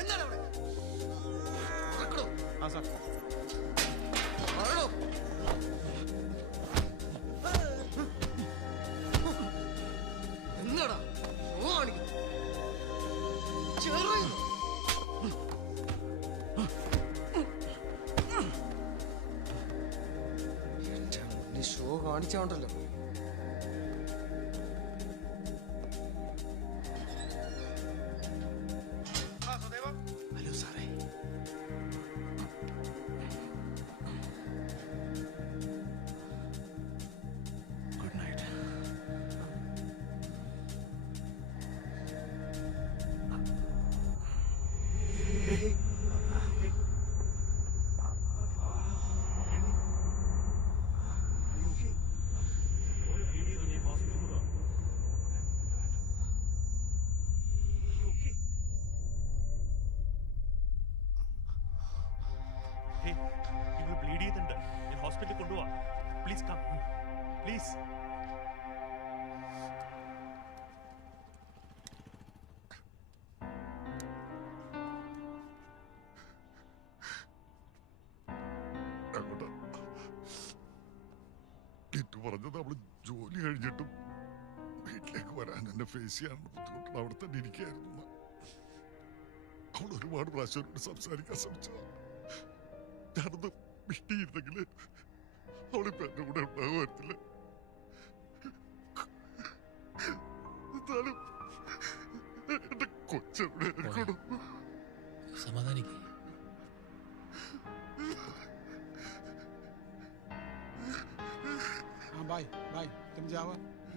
എന്താണ് അവിടെ? ആ സാർ. ഷോ കാണിച്ചോണ്ടല്ലോ. ഹലോ സാറേ. Good night. നിങ്ങൾ ബ്ലീഡ് ചെയ്യുന്നുണ്ട്. ഞാൻ ഹോസ്പിറ്റലിൽ കൊണ്ടുപോവാ. Please come please. കിറ്റു പറഞ്ഞത് അവള് ജോലി കഴിഞ്ഞിട്ടും വീട്ടിലേക്ക് വരാൻ എന്നെ ഫേസ് ചെയ്യാനുള്ള ബുദ്ധിമുട്ടുള്ള അവിടെ തന്നെ ഇരിക്കുകയായിരുന്നു. അവൾ ഒരുപാട് പ്രാവശ്യം എന്നോട് സംസാരിക്കാൻ ശ്രമിച്ചതാ. ഞാനൊന്ന് വിട്ടിയിരുന്നെങ്കിൽ അവളിപ്പോ എന്റെ കൂടെ ഉണ്ടാകുമായിരുന്നില്ല. എന്നാലും എന്റെ കൊച്ചെവിടെ എനിക്കോടും സമാധാനിക്കേ. हाँ बाय बाय, तुम जाओ,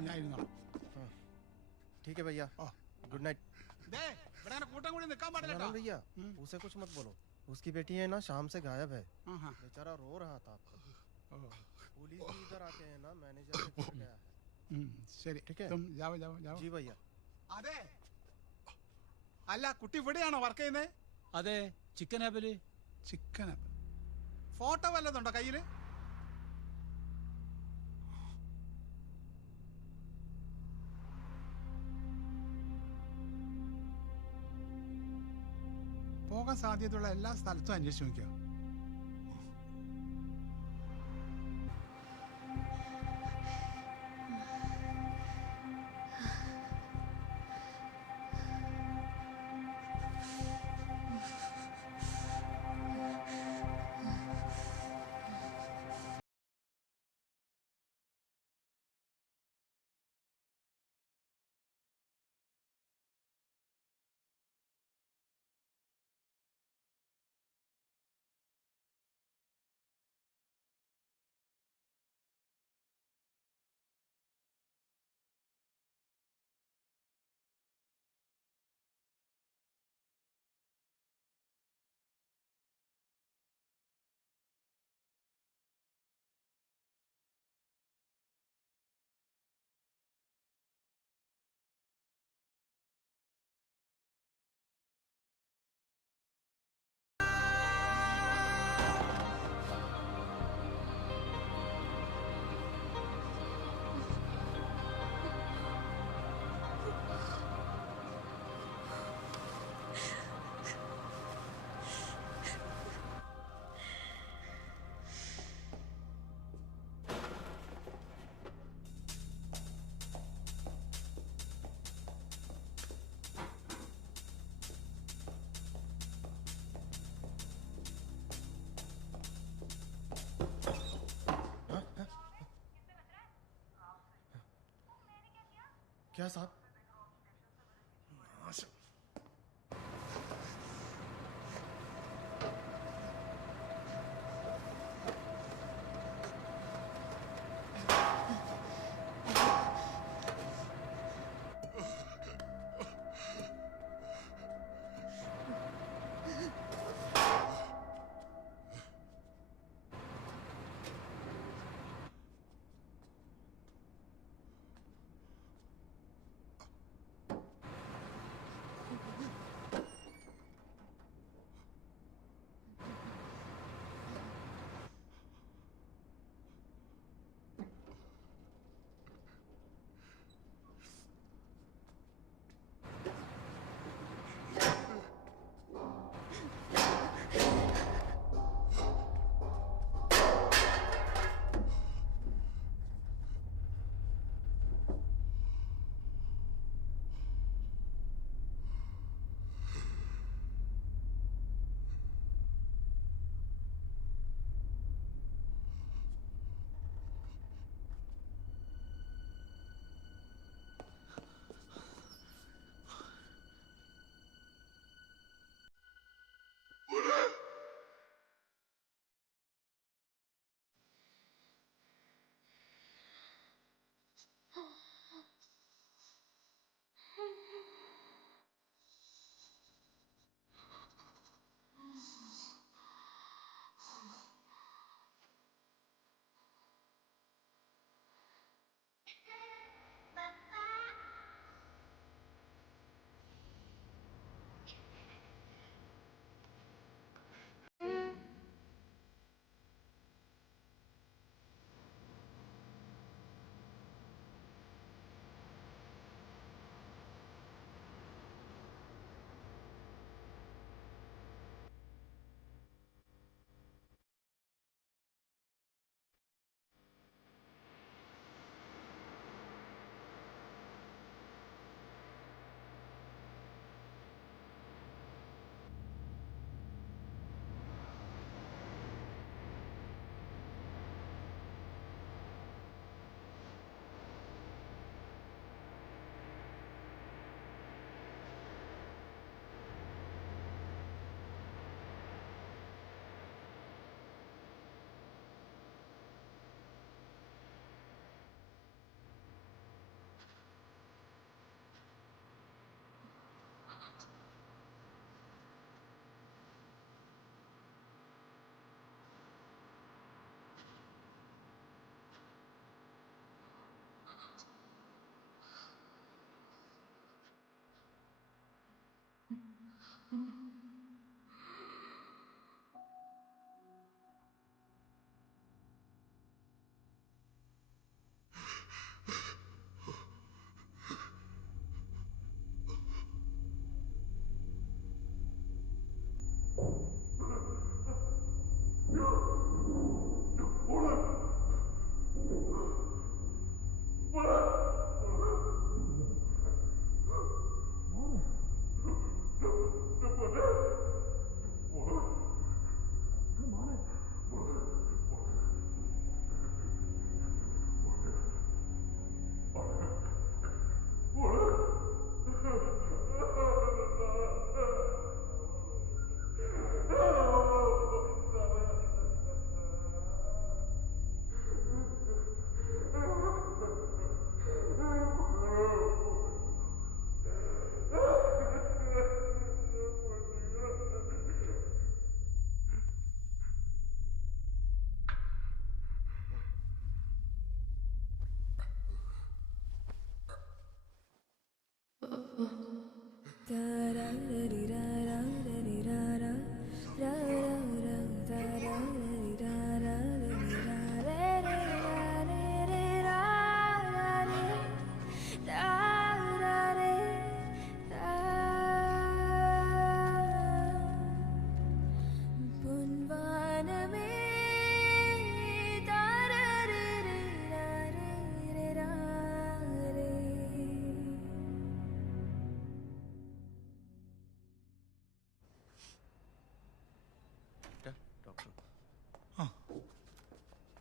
मैं ഇരുന്നോ. ठीक है भैया. Good night. ദേ ഇവിടെ അങ്ങനെ കൂട്ടം കൂടി നിൽക്കാൻ പാടില്ല मैडम भैया उसे कुछ मत बोलो. उसकी बेटी है ना शाम से गायब है. हाँ. बेचारा रो रहा था आपका. पुलिस भी इधर आते हैं ना, मैनेजर ने कहा गया है. ശരി, ठीक है. तुम जाओ जाओ जाओ. जी भैया. അതെ, അല്ല കുട്ടി ഇവിടെയാണോ വർക്ക് ചെയ്യുന്നത്? അതെ, ചിക്കൻ ആപ്പില്. Chicken app. ഫോട്ടോ വല്ലതുണ്ടോ കയ്യില്? പോകാൻ സാധ്യതയുള്ള എല്ലാ സ്ഥലത്തും അന്വേഷിച്ച് നോക്കിയോ? क्या साहब?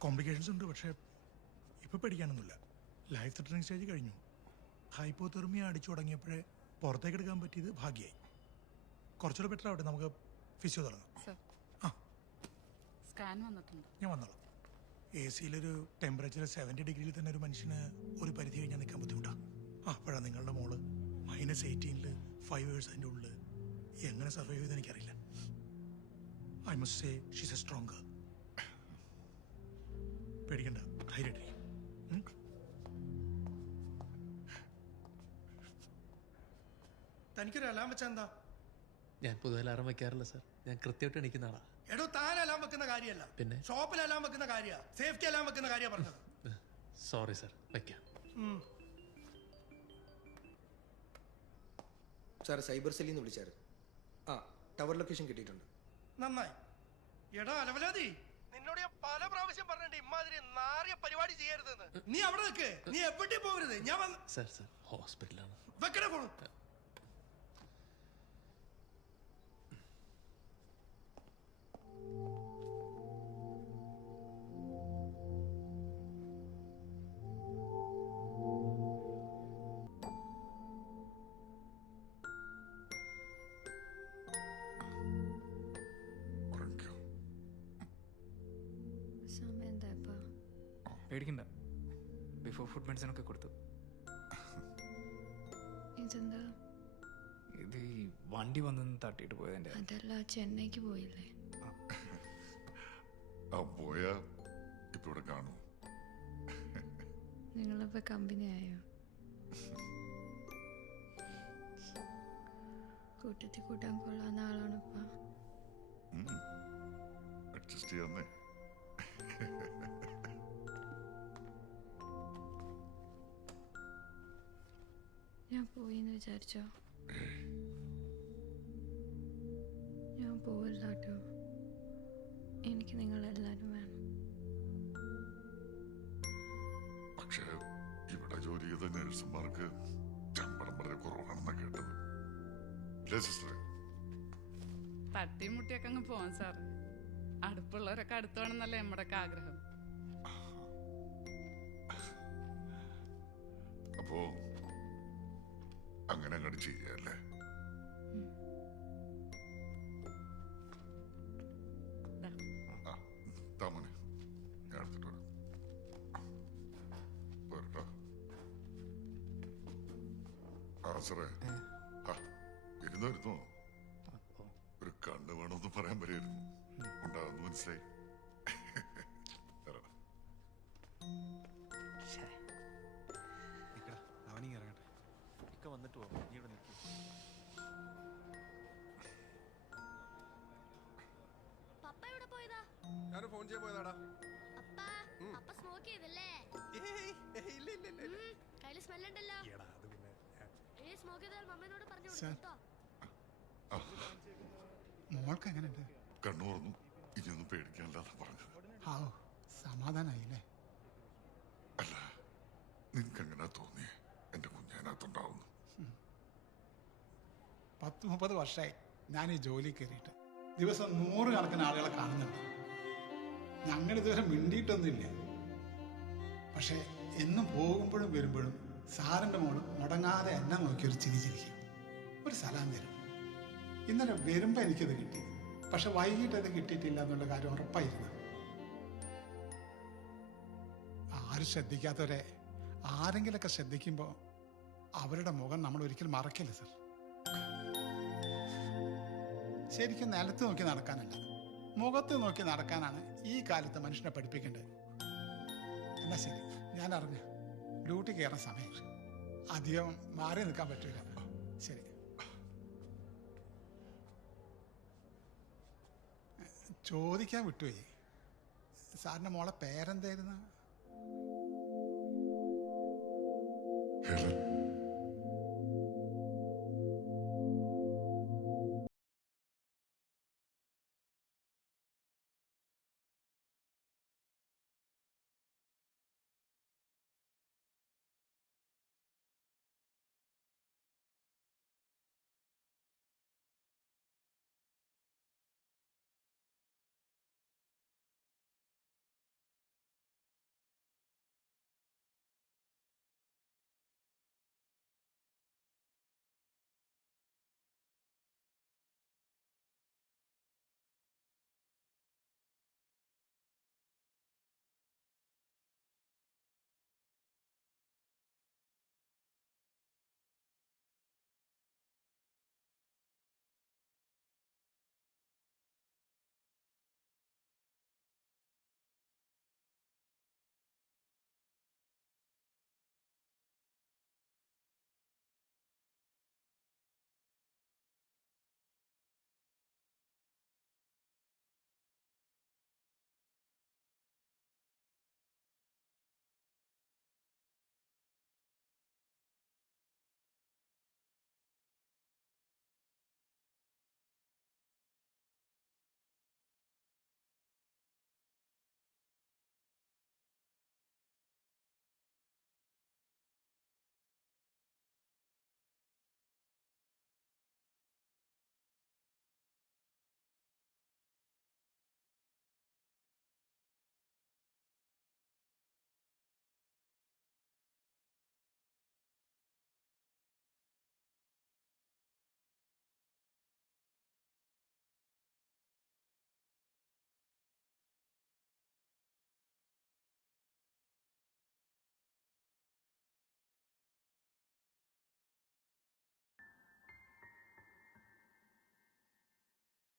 കോംപ്ലിക്കേഷൻസ് ഉണ്ട്, പക്ഷേ ഇപ്പോൾ പേടിക്കാനൊന്നുമില്ല. ലൈഫ് ത്രെറ്റനിങ് സ്റ്റേജ് കഴിഞ്ഞു. ഹൈപ്പോതെർമിയ അടിച്ചു തുടങ്ങിയപ്പോഴേ പുറത്തേക്ക് എടുക്കാൻ പറ്റിയത് ഭാഗ്യമായി. കുറച്ചുകൂടെ ബെറ്റർ ആവട്ടെ, നമുക്ക് ഫിസിയോ തുടങ്ങാം. സ്കാൻ വന്നിട്ടുണ്ട്. ഞാൻ വന്നോളാം. എ സിയിലൊരു ടെമ്പറേച്ചർ 70 ഡിഗ്രിയിൽ തന്നെ ഒരു മനുഷ്യന് ഒരു പരിധി കഴിഞ്ഞാൽ നിൽക്കാൻ ബുദ്ധിമുട്ടാണ്. അപ്പോഴാണ് നിങ്ങളുടെ മോള് -18 5 years അതിൻ്റെ ഉള്ളിൽ എങ്ങനെ സർവൈവ് ചെയ്തെന്ന് എനിക്കറിയില്ല. I must say she's A strong girl. പേടിക്കണ്ട, ധൈര്യമായിട്ടിരിക്കും. തനിക്കൊരു അലാം വെച്ചാ എന്താ? ഞാൻ പൊതുവെ അലാറം വെക്കാറില്ല സാർ. ഞാൻ കൃത്യമായിട്ട് എണീക്കുന്ന ആളാ. എടോ, താൻ അലാം വെക്കുന്ന കാര്യമല്ല, പിന്നെ ഷോപ്പിൽ അലാം വെക്കുന്ന കാര്യമാണ്, സേഫ്റ്റി അലാം വെക്കുന്ന കാര്യമാണ് പറഞ്ഞത്. സോറി സാർ, വെക്കാം. സാർ സൈബർ സെല്ലിൽ നിന്ന് വിളിച്ചായിരുന്നു. ടവർ ലൊക്കേഷൻ കിട്ടിയിട്ടുണ്ട്. നന്നായി. എടാ അലവലാതി, നിന്നോട് ഞാൻ പല പ്രാവശ്യം പറഞ്ഞിട്ടുണ്ട് ഇമാതിരി നാറിയ പരിപാടി ചെയ്യരുതെന്ന്. നീ അവിടെ നിൽക്ക്, നീ എവിടെയും പോകരുത്. ഞാൻ വന്ന് സാർ ഹോസ്പിറ്റലാണ്. വെക്കണ ഫോണ്. പേടിക്കണ്ട, ബിഫോർ ഫുഡ് മെഡിസിനൊക്കെ കൊടുത്തു. ഇതെന്താ? ഇത് ഈ വണ്ടി വന്ന് തട്ടിയിട്ട് പോയതിന്റെ. അതല്ല, ചെന്നൈക്ക് പോയില്ലേ? പോയാ ഇപ്പൊ ഇവിടെ കാണൂ. നിങ്ങളിപ്പോ കമ്പനി ആയോ? കൂട്ടത്തിൽ കൂട്ടാൻ കൊള്ളാവുന്ന ആളാണിപ്പ. അഡ്ജസ്റ്റ് ചെയ്യാന്നേ. ഞാൻ പോയിന്ന് വിചാരിച്ചോ? ഞാൻ പോവില്ല കേട്ടോ. എനിക്ക് നിങ്ങളെല്ലാരും വേണം. പക്ഷേ ഇവിടെ ജോലി ചെയ്ത നഴ്സുമാർക്ക് ശമ്പളം വളരെ കുറവാണെന്നാ കേട്ടത്. തട്ടിമുട്ടിയൊക്കെ അങ്ങ് പോവാൻ സാർ. അടുപ്പുള്ളവരൊക്കെ അടുത്ത് വേണമെന്നല്ലേ നമ്മുടെയൊക്കെ ആഗ്രഹം. അപ്പോ അങ്ങനെ അങ്ങോട്ട് ചെയ്യല്ലേ? താമനെ ഞാൻ എടുത്തിട്ട് വരട്ടോ. സാറേ, ഇരുന്നോ. ഒരു കണ്ണ് വേണമെന്ന് പറയാൻ പറയായിരുന്നു. ഉണ്ടാകുന്നു, മനസ്സിലായി. അവനിങ്ങ ഇറങ്ങട്ടെ. വന്നിട്ട് പോകും. നീ ഇവിടെ നിൽക്കും. ചെയ്യാൻ പോയതാടാ. അപ്പ സ്മോക്ക് ചെയ്തല്ലേ? ഇല്ല ഇല്ല ഇല്ല ഇല്ല. കയ്യില് സ്മെൽ ഉണ്ടല്ലോ. എടാ അത് പിന്നെ സ്മോക്ക് ചെയ്താൽ മമ്മേനോട് പറഞ്ഞു സാർ. കൊടുത്തോ. മോൾക്ക് എങ്ങനെയുണ്ട്? കണ്ണു തുറന്നു. ഇനിയൊന്നും പേടിക്കാനില്ലാന്ന് പറഞ്ഞത്. സമാധാനായില്ലേ? അല്ല, നിനക്ക് എങ്ങനെ തോന്നിയേ എന്റെ കുഞ്ഞതിനകത്തുണ്ടാവുന്നു? 10-30 വർഷമായി ഞാൻ ഈ ജോലി കയറിയിട്ട് ദിവസം 100 കണക്കിന് ആളുകളെ കാണുന്നുണ്ട്. ഞങ്ങളിതുവരെ മിണ്ടിയിട്ടൊന്നുമില്ല. പക്ഷേ എന്നും പോകുമ്പോഴും വരുമ്പോഴും സാറിൻ്റെ മോള് മുടങ്ങാതെ എന്നെ നോക്കി ഒരു ചിരി ചിരിക്കും, ഒരു സലാം തരും. ഇന്നലെ വരുമ്പോൾ എനിക്കത് കിട്ടി, പക്ഷെ വൈകിട്ട് അത് കിട്ടിയിട്ടില്ല എന്നുള്ള കാര്യം ഉറപ്പായിരുന്നു. ആരും ശ്രദ്ധിക്കാത്തവരെ ആരെങ്കിലൊക്കെ ശ്രദ്ധിക്കുമ്പോൾ അവരുടെ മുഖം നമ്മൾ ഒരിക്കലും മറക്കില്ല സർ. ശരിക്കും നിലത്ത് നോക്കി നടക്കാനല്ല, മുഖത്ത് നോക്കി നടക്കാനാണ് ഈ കാലത്ത് മനുഷ്യനെ പഠിപ്പിക്കേണ്ടത്. എന്നാ ശരി, ഞാൻ അറിഞ്ഞു ഡ്യൂട്ടി കയറുന്ന സമയം, അധികം മാറി നിൽക്കാൻ പറ്റില്ല. ശരി. ചോദിക്കാൻ വിട്ടുപോയി, സാറിൻ്റെ മോളെ പേരെന്തായിരുന്നു? ഹെലൻ.